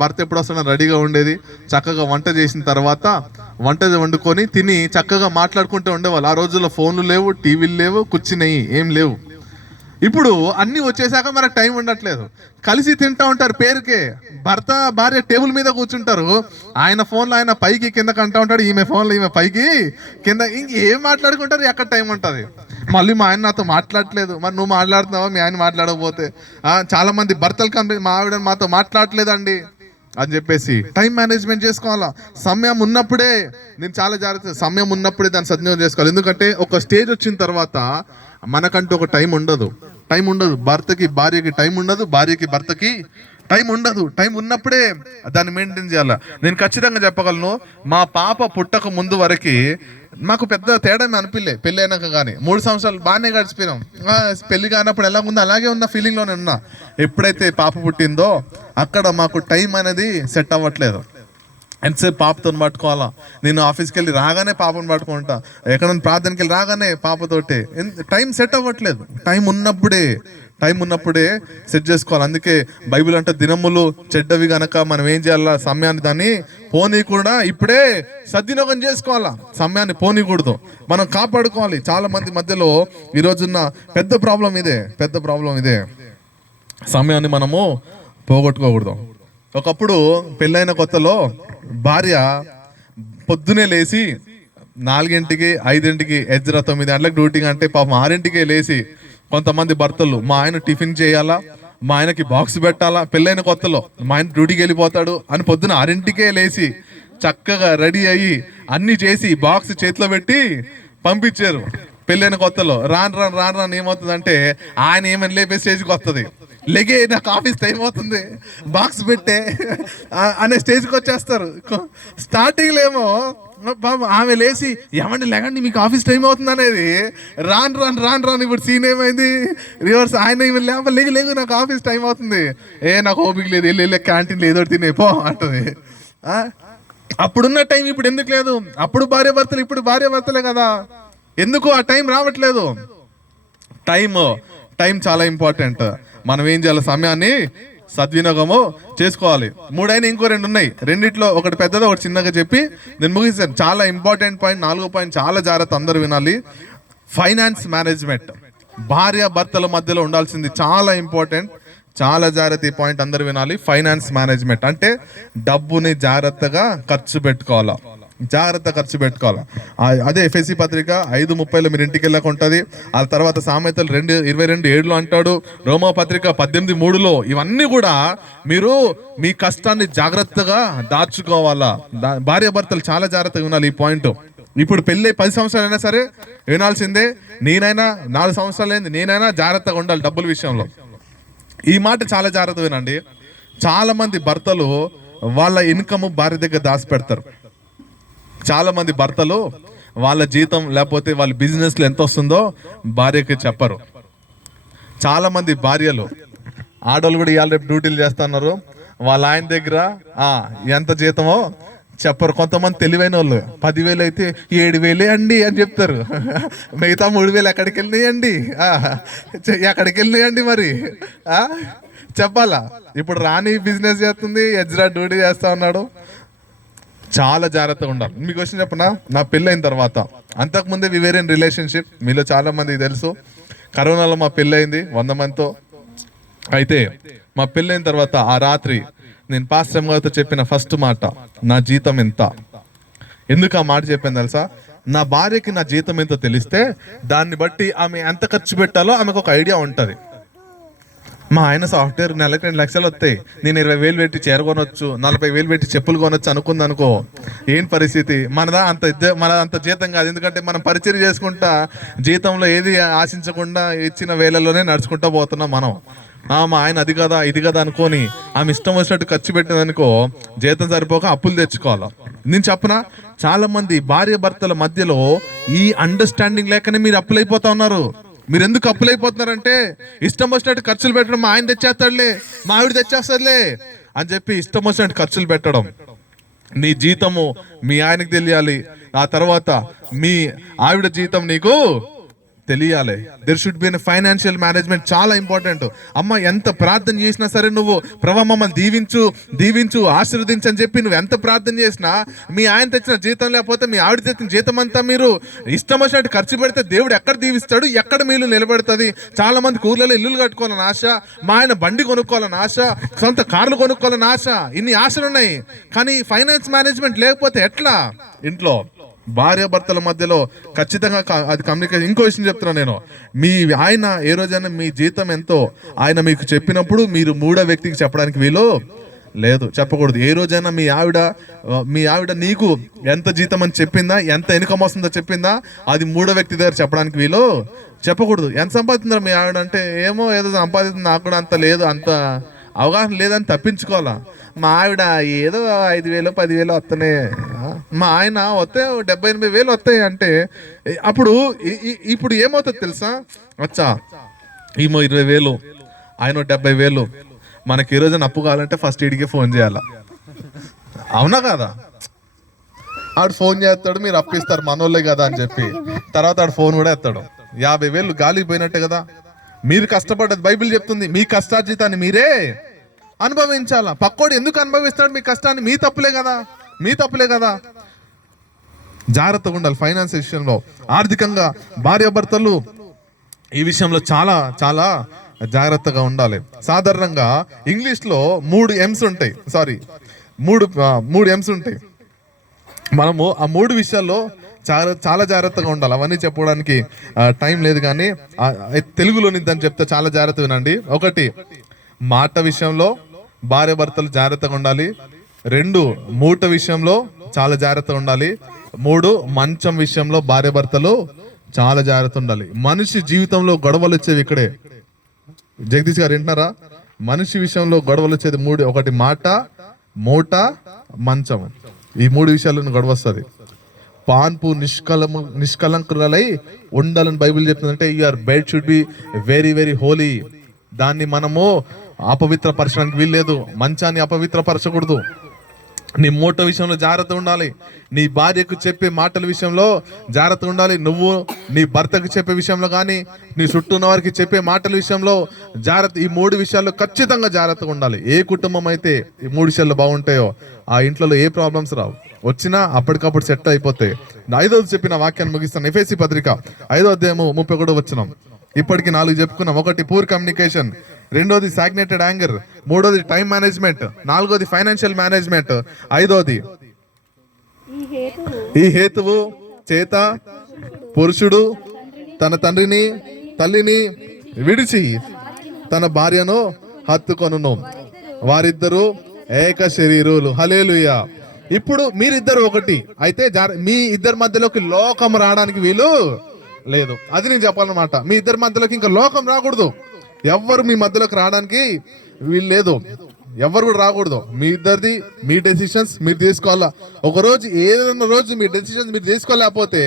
భర్త ఎప్పుడు వస్తున్నా రెడీగా ఉండేది. చక్కగా వంట చేసిన తర్వాత వంట వండుకొని తిని చక్కగా మాట్లాడుకుంటూ ఉండేవాళ్ళు. ఆ రోజుల్లో ఫోన్లు లేవు, టీవీలు లేవు, కూర్చున్నాయి ఏం లేవు. ఇప్పుడు అన్నీ వచ్చేసాక మనకు టైం ఉండట్లేదు. కలిసి తింటా ఉంటారు పేరుకే. భర్త భార్య టేబుల్ మీద కూర్చుంటారు, ఆయన ఫోన్లో ఆయన పైకి కిందకి అంటా ఉంటాడు, ఈమె ఫోన్లో ఈమె పైకి కింద. ఇంకేం మాట్లాడుకుంటారు, ఎక్కడ టైం ఉంటుంది. మళ్ళీ మా ఆయన నాతో మాట్లాడట్లేదు, మరి నువ్వు మాట్లాడుతున్నావా మీ ఆయన మాట్లాడకపోతే? చాలా మంది భర్తలు కంప్లైంట్, మా ఆవిడ మాతో మాట్లాడట్లేదండి అని చెప్పేసి. టైం మేనేజ్మెంట్ చేసుకోవాలా. సమయం ఉన్నప్పుడే, నేను చాలా జాగ్రత్త, సమయం ఉన్నప్పుడే దాన్ని సద్వినియోగం చేసుకోవాలి. ఎందుకంటే ఒక స్టేజ్ వచ్చిన తర్వాత మనకంటూ ఒక టైం ఉండదు. భర్తకి భార్యకి టైం ఉండదు, భార్యకి భర్తకి టైం ఉండదు. టైం ఉన్నప్పుడే దాన్ని మెయింటైన్ చేయాలి. నేను ఖచ్చితంగా చెప్పగలను, మా పాప పుట్టక ముందు వరకు మాకు పెద్ద తేడా అనిపించలే. పెళ్ళి అయినాక కానీ 3 సంవత్సరాలు బాగానే గడిచిపోయినాం. పెళ్లి కానప్పుడు ఎలా ఉందో అలాగే ఉన్న ఫీలింగ్లోనే ఉన్నా. ఎప్పుడైతే పాప పుట్టిందో అక్కడ మాకు టైం అనేది సెట్ అవ్వట్లేదు. ఎంతసేపు పాపతో పట్టుకోవాలా. నేను ఆఫీస్కి వెళ్ళి రాగానే పాపను పట్టుకుంటా, ఎక్కడైనా ప్రార్థనకి వెళ్ళి రాగానే పాపతోటే. టైం సెట్ అవ్వట్లేదు. టైం ఉన్నప్పుడే సెట్ చేసుకోవాలి. అందుకే బైబిల్ అంటే దినములు చెడ్డవి గనక మనం ఏం చేయాలా, సమయాన్ని దాన్ని పోనీకుండా ఇప్పుడే సద్వినియోగం చేసుకోవాలా. సమయాన్ని పోనీకూడదు, మనం కాపాడుకోవాలి. చాలా మంది మధ్యలో ఈరోజున్న పెద్ద ప్రాబ్లం ఇదే, సమయాన్ని మనము పోగొట్టుకోకూడదు. ఒకప్పుడు పెళ్ళైన కొత్తలో భార్య పొద్దునే లేచి 4ంటికి 5ంటికి, ఎజ్రా 9 గంటలకు డ్యూటీ అంటే పాపం 6ంటికే లేచి, కొంతమంది భర్తలు మా ఆయన టిఫిన్ చేయాలా, మా ఆయనకి బాక్స్ పెట్టాలా, పెళ్ళైన కొత్తలో మా ఆయన డ్యూటీకి వెళ్ళిపోతాడు అని పొద్దున 6ంటికే లేచి చక్కగా రెడీ అయ్యి అన్ని చేసి బాక్స్ చేతిలో పెట్టి పంపించారు. పెళ్ళైన కొత్తలో రాను ఏమవుతుందంటే ఆయన ఏమని లేపే స్టేజ్కి వస్తుంది, లెగే నాకు ఆఫీస్ టైం అవుతుంది బాక్స్ పెట్టే అనే స్టేజ్కి వచ్చేస్తారు. స్టార్టింగ్లో ఏమో ఆమె లేచి ఏమండి లేకండి మీకు ఆఫీస్ టైం అవుతుంది అనేది, రాను ఇప్పుడు సీన్ ఏమైంది రివర్స్. ఆయన లేగు నాకు ఆఫీస్ టైం అవుతుంది, నాకు ఓపిక లేదు, వెళ్ళి క్యాంటీన్లో ఏదో తినే పో అంటుంది. అప్పుడున్న టైం ఇప్పుడు ఎందుకు లేదు? అప్పుడు భార్యాభర్తలు, ఇప్పుడు భార్యాభర్తలే కదా, ఎందుకు ఆ టైం రావట్లేదు? టైం చాలా ఇంపార్టెంట్. మనం ఏం చేయాలి, సమయాన్ని సద్వినియోగము చేసుకోవాలి. 3 అయినా ఇంకో 2 ఉన్నాయి. రెండిట్లో ఒకటి పెద్దది ఒకటి చిన్నగా చెప్పి నేను ముగిస్తాను. చాలా ఇంపార్టెంట్ పాయింట్, 4వ పాయింట్ చాలా జాగ్రత్త, అందరూ వినాలి. ఫైనాన్స్ మేనేజ్మెంట్ భార్య భర్తల మధ్యలో ఉండాల్సింది చాలా ఇంపార్టెంట్, చాలా జాగ్రత్త. ఈ పాయింట్ అందరూ వినాలి. ఫైనాన్స్ మేనేజ్మెంట్ అంటే డబ్బుని జాగ్రత్తగా ఖర్చు పెట్టుకోవాలా. అదే ఎఫ్ఎస్సి పత్రిక 5:30 మీరు ఇంటికి వెళ్ళక ఉంటుంది. ఆ తర్వాత సామెతలు 2:22 అంటాడు. రోమా పత్రిక 18:3 ఇవన్నీ కూడా మీరు మీ కష్టాన్ని జాగ్రత్తగా దాచుకోవాలా. భార్యాభర్తలు చాలా జాగ్రత్తగా వినాలి ఈ పాయింట్. ఇప్పుడు పెళ్ళి 10 సంవత్సరాలు అయినా సరే వినాల్సిందే. నేనైనా 4 సంవత్సరాలు అయింది, నేనైనా జాగ్రత్తగా ఉండాలి డబ్బుల విషయంలో. ఈ మాట చాలా జాగ్రత్తగా వినండి. చాలా మంది భర్తలు వాళ్ళ ఇన్కమ్ భార్య దగ్గర దాచి పెడతారు. చాలా మంది భర్తలు వాళ్ళ జీతం లేకపోతే వాళ్ళ బిజినెస్లో ఎంత వస్తుందో భార్యకి చెప్పరు. చాలా మంది భార్యలు, ఆడవాళ్ళు కూడా ఇవాళ రేపు డ్యూటీలు చేస్తున్నారు, వాళ్ళ ఆయన దగ్గర ఎంత జీతమో చెప్పరు. కొంతమంది తెలివైన వాళ్ళు 10,000 అయితే 7,000 అండి అని చెప్తారు. మిగతా 3,000 ఎక్కడికి వెళ్ళినాయండి మరి చెప్పాలా. ఇప్పుడు రాణి బిజినెస్ చేస్తుంది, ఎజ్రా డ్యూటీ చేస్తా ఉన్నాడు. చాలా జాగ్రత్తగా ఉండాలి. మీకు వచ్చిన చెప్పనా, నా పెళ్ళైన తర్వాత, అంతకుముందే వి వేర్ ఇన్ రిలేషన్షిప్, మీలో చాలా మందికి తెలుసు. కరోనాలో మా పెళ్ళయింది 100 మందితో. అయితే మా పెళ్ళైన తర్వాత ఆ రాత్రి నేను పాస్టర్ గారితో చెప్పిన ఫస్ట్ మాట, నా జీతం ఎంత. ఎందుకు ఆ మాట చెప్పాను తెలుసా? నా భార్యకి నా జీతం ఎంతో తెలిస్తే దాన్ని బట్టి ఆమె ఎంత ఖర్చు పెట్టాలో ఆమెకు ఒక ఐడియా ఉంటుంది. మా ఆయన సాఫ్ట్వేర్ నెలకు 2 లక్షలు వస్తాయి, నేను 20,000 పెట్టి చీర కొనొచ్చు, 40,000 పెట్టి చెప్పులు కొనొచ్చు అనుకుంది అనుకో, ఏం పరిస్థితి? మనదా అంత జీతం కాదు. ఎందుకంటే మనం పరిచయం చేసుకుంటా జీతంలో ఏది ఆశించకుండా ఇచ్చిన వేళల్లోనే నడుచుకుంటా పోతున్నాం మనం. మా ఆయన అది కదా ఇది కదా అనుకొని ఆమె ఇష్టం వచ్చినట్టు ఖర్చు పెట్టిందనుకో, జీతం సరిపోక అప్పులు తెచ్చుకోవాలి. నేను చెప్పనా, చాలా మంది భార్య భర్తల మధ్యలో ఈ అండర్స్టాండింగ్ లేకనే మీరు అప్పులైపోతా ఉన్నారు. మీరు ఎందుకు అప్పులైపోతున్నారంటే, ఇష్టం వచ్చినట్టు ఖర్చులు పెట్టడం, మా ఆయన తెచ్చేస్తాడులే, మా ఆవిడ తెచ్చేస్తాడులే అని చెప్పి ఇష్టం వచ్చినట్టు ఖర్చులు పెట్టడం. నీ జీతము మీ ఆయనకు తెలియాలి, ఆ తర్వాత మీ ఆవిడ జీతం నీకు తెలియాలి. There should be financial management, చాలా ఇంపార్టెంట్. అమ్మ ఎంత ప్రార్థన చేసినా సరే, నువ్వు ప్రభు మమ్మల్ని దీవించు ఆశీర్వదించు అని చెప్పి నువ్వు ఎంత ప్రార్థన చేసినా, మీ ఆయన తెచ్చిన జీతం లేకపోతే మీ ఆవిడ తెచ్చిన జీతం అంతా మీరు ఇష్టం వచ్చినట్టు ఖర్చు పెడితే దేవుడు ఎక్కడ దీవిస్తాడు, ఎక్కడ మీలు నిలబెడుతుంది? చాలా మంది ఊర్లలో ఇల్లులు కట్టుకోవాలని ఆశ, మా ఆయన బండి కొనుక్కోవాలని ఆశ, సొంత కార్లు కొనుక్కోవాలని ఆశ, ఇన్ని ఆశలు ఉన్నాయి. కానీ ఫైనాన్స్ మేనేజ్మెంట్ లేకపోతే ఎట్లా? ఇంట్లో భార్య భర్తల మధ్యలో ఖచ్చితంగా అది కమ్యూనికేషన్. ఇంకో విషయం చెప్తున్నా నేను, ఆయన ఏ రోజైనా మీ జీతం ఎంతో ఆయన మీకు చెప్పినప్పుడు మీరు మూడో వ్యక్తికి చెప్పడానికి వీలు లేదు, చెప్పకూడదు. ఏ రోజైనా మీ ఆవిడ నీకు ఎంత జీతం అని చెప్పిందా, ఎంత ఇన్కమ్ వస్తుందో చెప్పిందా, అది మూడో వ్యక్తి దగ్గర చెప్పడానికి వీలు చెప్పకూడదు. ఎంత సంపాదిస్తుందా మీ ఆవిడ అంటే, ఏమో ఏదో సంపాదిస్తుంది, నాకు కూడా అంత లేదు, అంత అవగాహన లేదని తప్పించుకోవాలా. మా ఆవిడ ఏదో 5,000 10,000 వస్తున్నాయి, మా ఆయన వస్తే 78,000 వస్తాయి అంటే అప్పుడు ఇప్పుడు ఏమవుతుంది తెలుసా? అచ్చా ఏమో 20,000, ఆయన 70,000, మనకి ఈ రోజున అప్పు కావాలంటే ఫస్ట్ వీడికి ఫోన్ చేయాలా, అవునా కదా? ఆడు ఫోన్ చేస్తాడు, మీరు అప్పిస్తారు మనోళ్ళే కదా అని చెప్పి, తర్వాత ఆడు ఫోన్ కూడా ఎత్తాడు. 50,000 గాలికి పోయినట్టే కదా. మీరు కష్టపడ్డది బైబిల్ చెప్తుంది, మీ కష్టార్జితాన్ని మీరే అనుభవించాలా. పక్కోడు ఎందుకు అనుభవిస్తాడు మీ కష్టాన్ని? మీ తప్పులే కదా. జాగ్రత్తగా ఉండాలి ఫైనాన్స్ విషయంలో, ఆర్థికంగా. భార్యాభర్తలు ఈ విషయంలో చాలా చాలా జాగ్రత్తగా ఉండాలి. సాధారణంగా ఇంగ్లీష్లో 3 M's ఉంటాయి, మూడు M's ఉంటాయి. మనము ఆ 3 విషయాల్లో చాలా జాగ్రత్తగా ఉండాలి. అవన్నీ చెప్పడానికి టైం లేదు, కానీ తెలుగులోని దాన్ని చెప్తే చాలా జాగ్రత్తగా వినండి. 1, మాట విషయంలో భార్య భర్తలు జాగ్రత్తగా ఉండాలి. 2, మూట విషయంలో చాలా జాగ్రత్తగా ఉండాలి. 3, మంచం విషయంలో భార్య భర్తలు చాలా జాగ్రత్త ఉండాలి. మనిషి జీవితంలో గొడవలు వచ్చేవి ఇక్కడే. జగదీష్ గారు వింటున్నారా? మనిషి విషయంలో గొడవలు వచ్చేది 3: 1 మాట, మూట, మంచం. ఈ 3 విషయాలను గొడవ వస్తుంది. పాన్పు నిష్కలంకులై ఉండాలని బైబిల్ చెప్తుందంటే your bed should be very very holy. దాన్ని మనము అపవిత్రపరచడానికి వీల్లేదు, మంచాన్ని అపవిత్రపరచకూడదు. నీ మూట విషయంలో జాగ్రత్త ఉండాలి. నీ భార్యకు చెప్పే మాటల విషయంలో జాగ్రత్త ఉండాలి. నువ్వు నీ భర్తకు చెప్పే విషయంలో కానీ, నీ చుట్టూ ఉన్న వారికి చెప్పే మాటల విషయంలో జాగ్రత్త. ఈ 3 విషయాల్లో ఖచ్చితంగా జాగ్రత్తగా ఉండాలి. ఏ కుటుంబం అయితే ఈ 3 విషయాల్లో బాగుంటాయో ఆ ఇంట్లో ఏ ప్రాబ్లమ్స్ రావు, వచ్చినా అప్పటికప్పుడు సెట్ అయిపోతాయి. 5వది చెప్పిన వాక్యాన్ని ముగిస్తాను. ఎఫెసీ పత్రిక 5వ అధ్యాయము 31 వచనం. ఇప్పటికి 4 చెప్పుకున్నాం. 1 పూర్ కమ్యూనికేషన్, 2వది స్టాగ్నేటెడ్ యాంగర్, 3వది టైం మేనేజ్మెంట్, 4వది ఫైనాన్షియల్ మేనేజ్మెంట్, 5వది ఈ హేతువు చేత పురుషుడు తన తండ్రిని తల్లిని విడిచి తన భార్యను హత్తుకొనును, వారిద్దరూ ఏక శరీరులు. హల్లెలూయా. ఇప్పుడు మీరిద్దరు ఒకటి అయితే మీ ఇద్దరి మధ్యలోకి లోకం రావడానికి వీలు లేదు. అది నేను చెప్పాలన్నమాట. మీ ఇద్దరి మధ్యలోకి ఇంకా లోకం రాకూడదు. ఎవ్వరు మీ మధ్యలోకి రావడానికి వీలు లేదు, ఎవరు కూడా రాకూడదు. మీ ఇద్దరిది మీ డెసిషన్స్ మీరు తీసుకోవాలా. ఒకరోజు ఏదైనా రోజు మీ డెసిషన్స్ మీరు తీసుకోలేకపోతే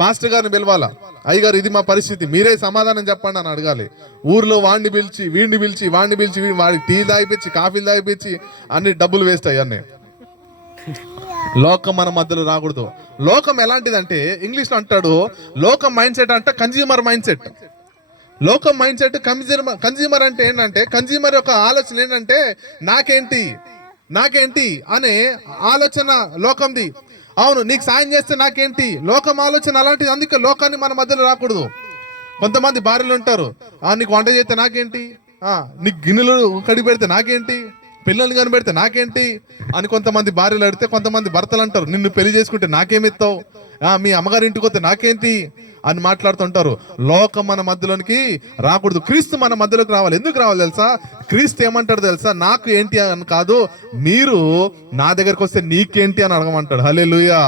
పాస్టర్ గారిని పిలవాలా. అయ్యగారు ఇది మా పరిస్థితి, మీరే సమాధానం చెప్పండి అని అడగాలి. ఊర్లో వాడిని పిలిచి వీడిని పిలిచి వాడికి టీ తాగిపించి కాఫీలు తాగిపించి అన్ని డబ్బులు వేస్ట్ అయ్యాన్ని. లోకం మన మధ్యలో రాకూడదు. లోకం ఎలాంటిదంటే ఇంగ్లీష్లో అంటాడు, లోకం మైండ్ సెట్ అంటే కన్జ్యూమర్ మైండ్ సెట్. లోకం మైండ్ సెట్ కన్జ్యూమర్ అంటే ఏంటంటే, కన్జ్యూమర్ యొక్క ఆలోచన ఏంటంటే నాకేంటి అనే ఆలోచన లోకంది. అవును, నీకు సాయం చేస్తే నాకేంటి, లోకం ఆలోచన అలాంటిది. అందుకే లోకాన్ని మన మధ్యలో రాకూడదు. కొంతమంది భార్యలు ఉంటారు, నీకు వంట చేస్తే నాకేంటి, నీకు గిన్నెలు కడిగి పెడితే నాకేంటి, పిల్లల్ని కనిపెడితే నాకేంటి అని కొంతమంది భార్యలు అడిగితే కొంతమంది భర్తలు అంటారు, నిన్ను పెళ్లి చేసుకుంటే నాకేమిస్తావు, మీ అమ్మగారి ఇంటికి వస్తే నాకేంటి అని మాట్లాడుతుంటారు. లోకం మన మధ్యలోనికి రాకూడదు. క్రీస్తు మన మధ్యలోకి రావాలి. ఎందుకు రావాలి తెలుసా? క్రీస్తు ఏమంటాడు తెలుసా? నాకు ఏంటి అని కాదు, మీరు నా దగ్గరకు వస్తే నీకేంటి అని అడగమంటాడు. హల్లెలూయా.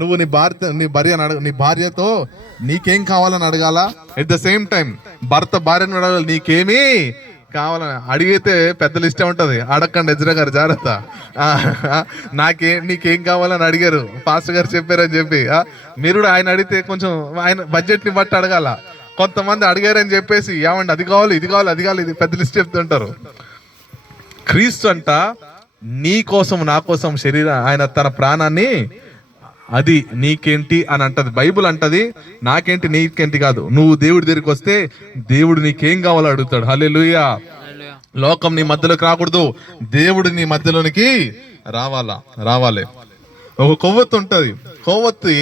నువ్వు నీ భార్యతో నీకేం కావాలని అడగాల. ఎట్ ద సేమ్ టైం భర్త భార్యను అడగాలి, నీకేమీ కావాలని. అడిగితే పెద్ద లిస్టే ఉంటది, అడగండి ఎజ్రా గారు జాగ్రత్త. నీకేం కావాలని అడిగారు, పాస్టర్ గారు చెప్పారని చెప్పి మీరు కూడా ఆయన అడిగితే కొంచెం ఆయన బడ్జెట్ ని బట్టి అడగాల. కొంతమంది అడిగారని చెప్పేసి ఏమండి అది కావాలి ఇది కావాలి అది కావాలి ఇది పెద్ద లిస్ట్ చెప్తుంటారు. క్రీస్తు అంట నీ కోసం నా కోసం ఆయన తన ప్రాణాన్ని, అది నీకేంటి అని అంటది బైబుల్. అంటది నాకేంటి నీకేంటి కాదు, నువ్వు దేవుడి దగ్గరికి వస్తే దేవుడు నీకేం కావాలో అడుగుతాడు. హల్లెలూయా. లోకం నీ మధ్యలోకి రాకూడదు, దేవుడు నీ మధ్యలోనికి రావాలి. ఒక కొవ్వొత్తు ఉంటది, కొవ్వొత్తి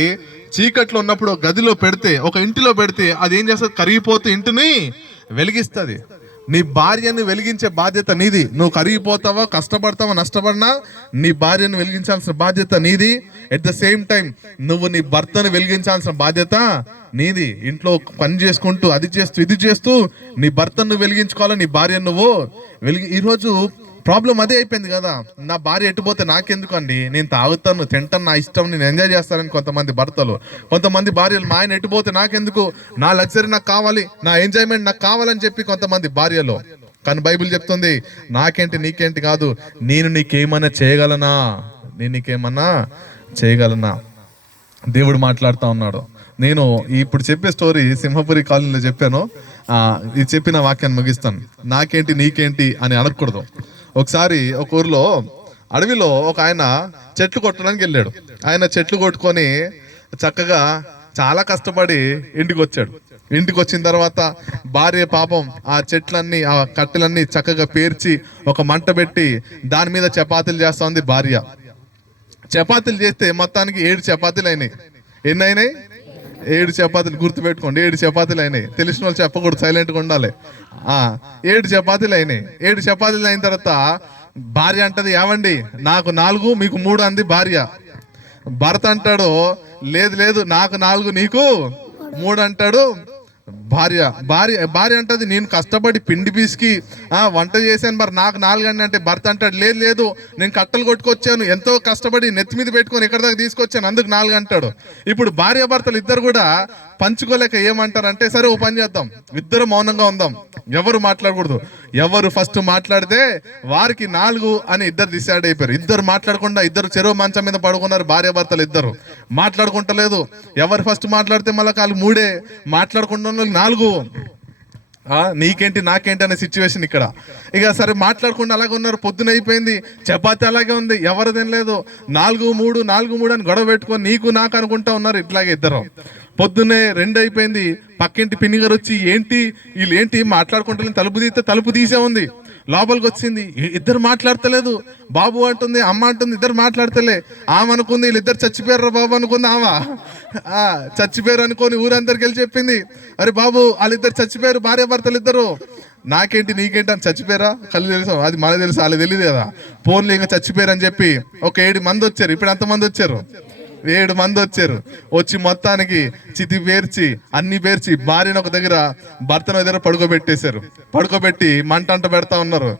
చీకట్లో ఉన్నప్పుడు గదిలో పెడితే, ఒక ఇంటిలో పెడితే అది ఏం చేస్తుంది, కరిగిపోతూ ఇంటిని వెలిగిస్తుంది. నీ భార్యను వెలిగించే బాధ్యత నీది. నువ్వు కరిగిపోతావో కష్టపడతావో నష్టపడినా నీ భార్యను వెలిగించాల్సిన బాధ్యత నీది. ఎట్ ద సేమ్ టైం నువ్వు నీ భర్తను వెలిగించాల్సిన బాధ్యత నీది. ఇంట్లో పని చేసుకుంటూ అది చేస్తూ ఇది చేస్తూ నీ భర్తను వెలిగించుకోవాలి, నీ భార్యను నువ్వు ఈరోజు ప్రాబ్లం అదే అయిపోయింది కదా. నా భార్య ఎట్టుపోతే నాకెందుకు అండి, నేను తాగుతాను తింటాను నా ఇష్టం నేను ఎంజాయ్ చేస్తానని కొంతమంది భర్తలు, కొంతమంది భార్యలు మా ఆయన ఎట్టుపోతే నాకెందుకు, నా లగ్జరీ నాకు కావాలి, నా ఎంజాయ్మెంట్ నాకు కావాలని చెప్పి కొంతమంది భార్యలు. కానీ బైబిల్ చెప్తుంది నాకేంటి నీకేంటి కాదు, నేను నీకేమన్నా చేయగలనా, నేను నీకేమన్నా చేయగలనా. దేవుడు మాట్లాడుతూ ఉన్నాడు. నేను ఇప్పుడు చెప్పే స్టోరీ సింహపురి కాలనీలో చెప్పాను. ఇది చెప్పిన వాక్యాన్ని ముగిస్తాను. నాకేంటి నీకేంటి అని అనకూడదు. ఒకసారి ఒక ఊర్లో అడవిలో ఒక ఆయన చెట్లు కొట్టడానికి వెళ్ళాడు. ఆయన చెట్లు కొట్టుకొని చక్కగా చాలా కష్టపడి ఇంటికి వచ్చాడు. ఇంటికి వచ్చిన తర్వాత భార్య పాపం ఆ చెట్లన్నీ ఆ కట్టెలన్నీ చక్కగా పేర్చి ఒక మంట పెట్టి దాని మీద చపాతీలు చేస్తా ఉంది భార్య. చపాతీలు చేస్తే మొత్తానికి 7 చపాతీలు అయినాయి. ఎన్ని అయినాయి? 7 చపాతీలు. గుర్తుపెట్టుకోండి, 7 చపాతీలు అయినాయి. తెలిసిన వాళ్ళు చెప్పకూడదు, సైలెంట్గా ఉండాలి. 7 చపాతీలు అయినాయి. 7 చపాతీలు అయిన తర్వాత భార్య అంటది ఏమండి నాకు 4 మీకు 3 అంది భార్య. భర్త అంటాడు లేదు లేదు నాకు 4 నీకు 3 అంటాడు. భార్య భార్య భార్య అంటది నేను కష్టపడి పిండి పీసికి వంట చేశాను మరి నాకు 4 అండి అంటే భర్త అంటాడు లేదు లేదు నేను కట్టలు కొట్టుకొచ్చాను ఎంతో కష్టపడి నెత్తి మీద పెట్టుకొని ఇక్కడ దాకా తీసుకొచ్చాను అందుకు 4 అంటాడు. ఇప్పుడు భార్య భర్తలు ఇద్దరు కూడా పంచుకోలేక ఏమంటారంటే సరే ఓ పని చేద్దాం, ఇద్దరు మౌనంగా ఉందాం, ఎవరు మాట్లాడకూడదు, ఎవరు ఫస్ట్ మాట్లాడితే వారికి 4 అని ఇద్దరు డిసైడ్ అయిపోయారు. ఇద్దరు మాట్లాడకుండా ఇద్దరు చెరువు మంచం మీద పడుకున్నారు. భార్య భర్తలు ఇద్దరు మాట్లాడుకుంటలేదు. ఎవరు ఫస్ట్ మాట్లాడితే మళ్ళీ వాళ్ళు 3 మాట్లాడకుండా 4 నీకేంటి నాకేంటి అనే సిచ్యువేషన్ ఇక్కడ. ఇక సరే మాట్లాడకుండా అలాగే ఉన్నారు. పొద్దున అయిపోయింది, చపాతి అలాగే ఉంది, ఎవరు తినలేదు. 4-3 4-3 అని గొడవ పెట్టుకొని నీకు నాకు అనుకుంటా ఉన్నారు. ఇట్లాగే ఇద్దరు పొద్దున్నే 2 అయిపోయింది. పక్కింటి పిన్ని గారు వచ్చి ఏంటి వీళ్ళు ఏంటి మాట్లాడుకుంటలేదు, తలుపు తీస్తే తలుపు తీసే ఉంది. లోపలికి వచ్చింది, ఇద్దరు మాట్లాడతలేదు. బాబు అంటుంది, అమ్మ అంటుంది, ఇద్దరు మాట్లాడతలే. ఆమె అనుకుంది వీళ్ళిద్దరు చచ్చిపోయారు బాబు అనుకుంది. ఆమె చచ్చిపోయారు అనుకొని ఊరందరికి వెళ్ళి చెప్పింది, అరే బాబు వాళ్ళిద్దరు చచ్చిపోయారు భార్య భర్తలు ఇద్దరు. నాకేంటి నీకేంటి అని చచ్చిపోయారా, కళ్ళు తెలుసు అది మనకు తెలుసు వాళ్ళకి తెలియదు కదా. ఫోన్లు ఇంకా చచ్చిపోయారు అని చెప్పి ఒక 7 మంది వచ్చారు. ఇప్పుడు ఎంతమంది వచ్చారు? 7 మంది వచ్చారు. వచ్చి మొత్తానికి చితి పేర్చి అన్ని పేర్చి భార్యను ఒక దగ్గర భర్తను దగ్గర పడుకోబెట్టేశారు. పడుకోబెట్టి మంట అంట పెడతా ఉన్నారు.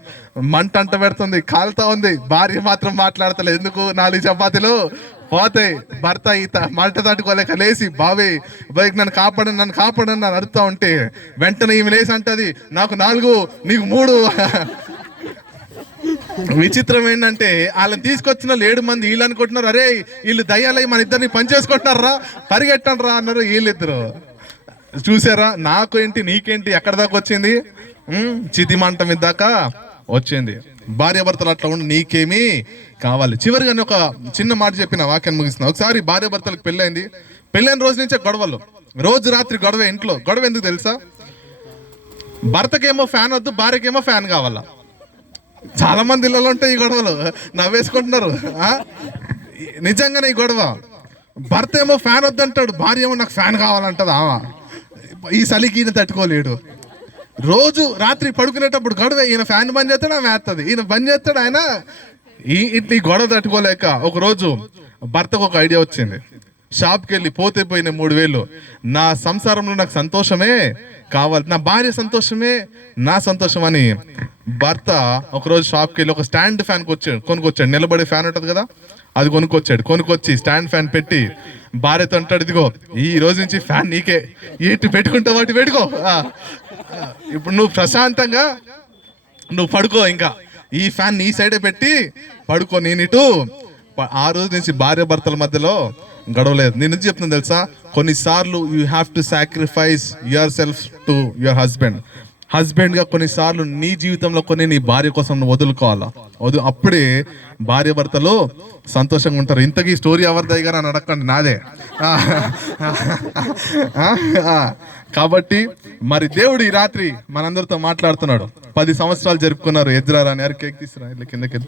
మంట అంట పెడుతుంది, కాలుతా ఉంది. భార్య మాత్రం మాట్లాడతలేదు. ఎందుకు? 4 చపాతీలు పోతాయి. భర్త మంట తట్టుకోలేక లేచి బాబాయ్ బైక్ నన్ను కాపాడని నన్ను అడుగుతా ఉంటే వెంటనే ఈమె లేచి అంటది నాకు 4 నీకు 3. విచిత్రం ఏంటంటే వాళ్ళని తీసుకొచ్చిన 7 మంది వీళ్ళు అనుకుంటున్నారు అరే వీళ్ళు దయ్యాలై మన ఇద్దరిని పనిచేసుకుంటున్నారా పరిగెట్టండి రా అన్నారు. వీళ్ళిద్దరు చూసారా నాకు ఏంటి నీకేంటి ఎక్కడ దాకా వచ్చింది? చితి మంట మీద దాకా వచ్చింది. భార్య భర్తలు అట్లా ఉండి నీకేమీ కావాలి. చివరిగా ఒక చిన్న మాట చెప్పిన వాక్యాన్ని ముగిస్తున్నా. ఒకసారి భార్య భర్తలకు పెళ్ళైంది. పెళ్ళైన రోజు నుంచే గొడవలు, రోజు రాత్రి గొడవ. ఇంట్లో గొడవ ఎందుకు తెలుసా? భర్తకేమో ఫ్యాన్ వద్దు, భార్యకేమో ఫ్యాన్ కావాలా. చాలా మంది ఇళ్ళలో ఉంటాయి ఈ గొడవలు, నవ్వేసుకుంటున్నారు. నిజంగానే ఈ గొడవ. భర్త ఏమో ఫ్యాన్ వద్దంటాడు, భార్య ఏమో నాకు ఫ్యాన్ కావాలంటది. ఈ చలికి ఈయన తట్టుకోలేడు. రోజు రాత్రి పడుకునేటప్పుడు గొడవ. ఈయన ఫ్యాన్ బంద్ చేస్తాడు, ఆమె వేస్తుంది. ఈయన బంద్ చేస్తాడు, ఆయన ఇట్లా ఈ గొడవ తట్టుకోలేక ఒకరోజు భర్తకు ఒక ఐడియా వచ్చింది. షాప్కి వెళ్ళి పోతే పోయిన 3000, నా సంసారంలో నాకు సంతోషమే కావాలి, నా భార్య సంతోషమే నా సంతోషం అని భర్త ఒకరోజు షాప్కి వెళ్ళి ఒక స్టాండ్ ఫ్యాన్ కొనుక్కొచ్చాడు. నిలబడే ఫ్యాన్ ఉంటుంది కదా, అది కొనుక్కొచ్చి స్టాండ్ ఫ్యాన్ పెట్టి భార్యతో అంటాడు, ఇదిగో ఈ రోజు నుంచి ఫ్యాన్ నీకే, ఏంటి పెట్టుకుంటావు వాటి పెట్టుకో, ఇప్పుడు నువ్వు ప్రశాంతంగా నువ్వు పడుకో, ఇంకా ఈ ఫ్యాన్ నీ సైడే పెట్టి పడుకో, నేను ఇటు. ఆ రోజు నుంచి భార్య భర్తల మధ్యలో గడవలేదు. నేను ఎందుకు చెప్తున్నాను తెలుసా? కొన్నిసార్లు you have to sacrifice your self to your husband గా కొన్నిసార్లు నీ జీవితంలో కొన్ని నీ భార్య కోసం నువ్వు వదులుకోవాలా. అప్పుడే భార్య భర్తలు సంతోషంగా ఉంటారు. ఇంతకీ స్టోరీ ఎవరిదై గారు అని అడగండి, నాదే. కాబట్టి మరి దేవుడు ఈ రాత్రి మనందరితో మాట్లాడుతున్నాడు. 10 సంవత్సరాలు జరుపుకున్నారు ఎజ్రా అని. కేక్ తీసుకురా కిందకి.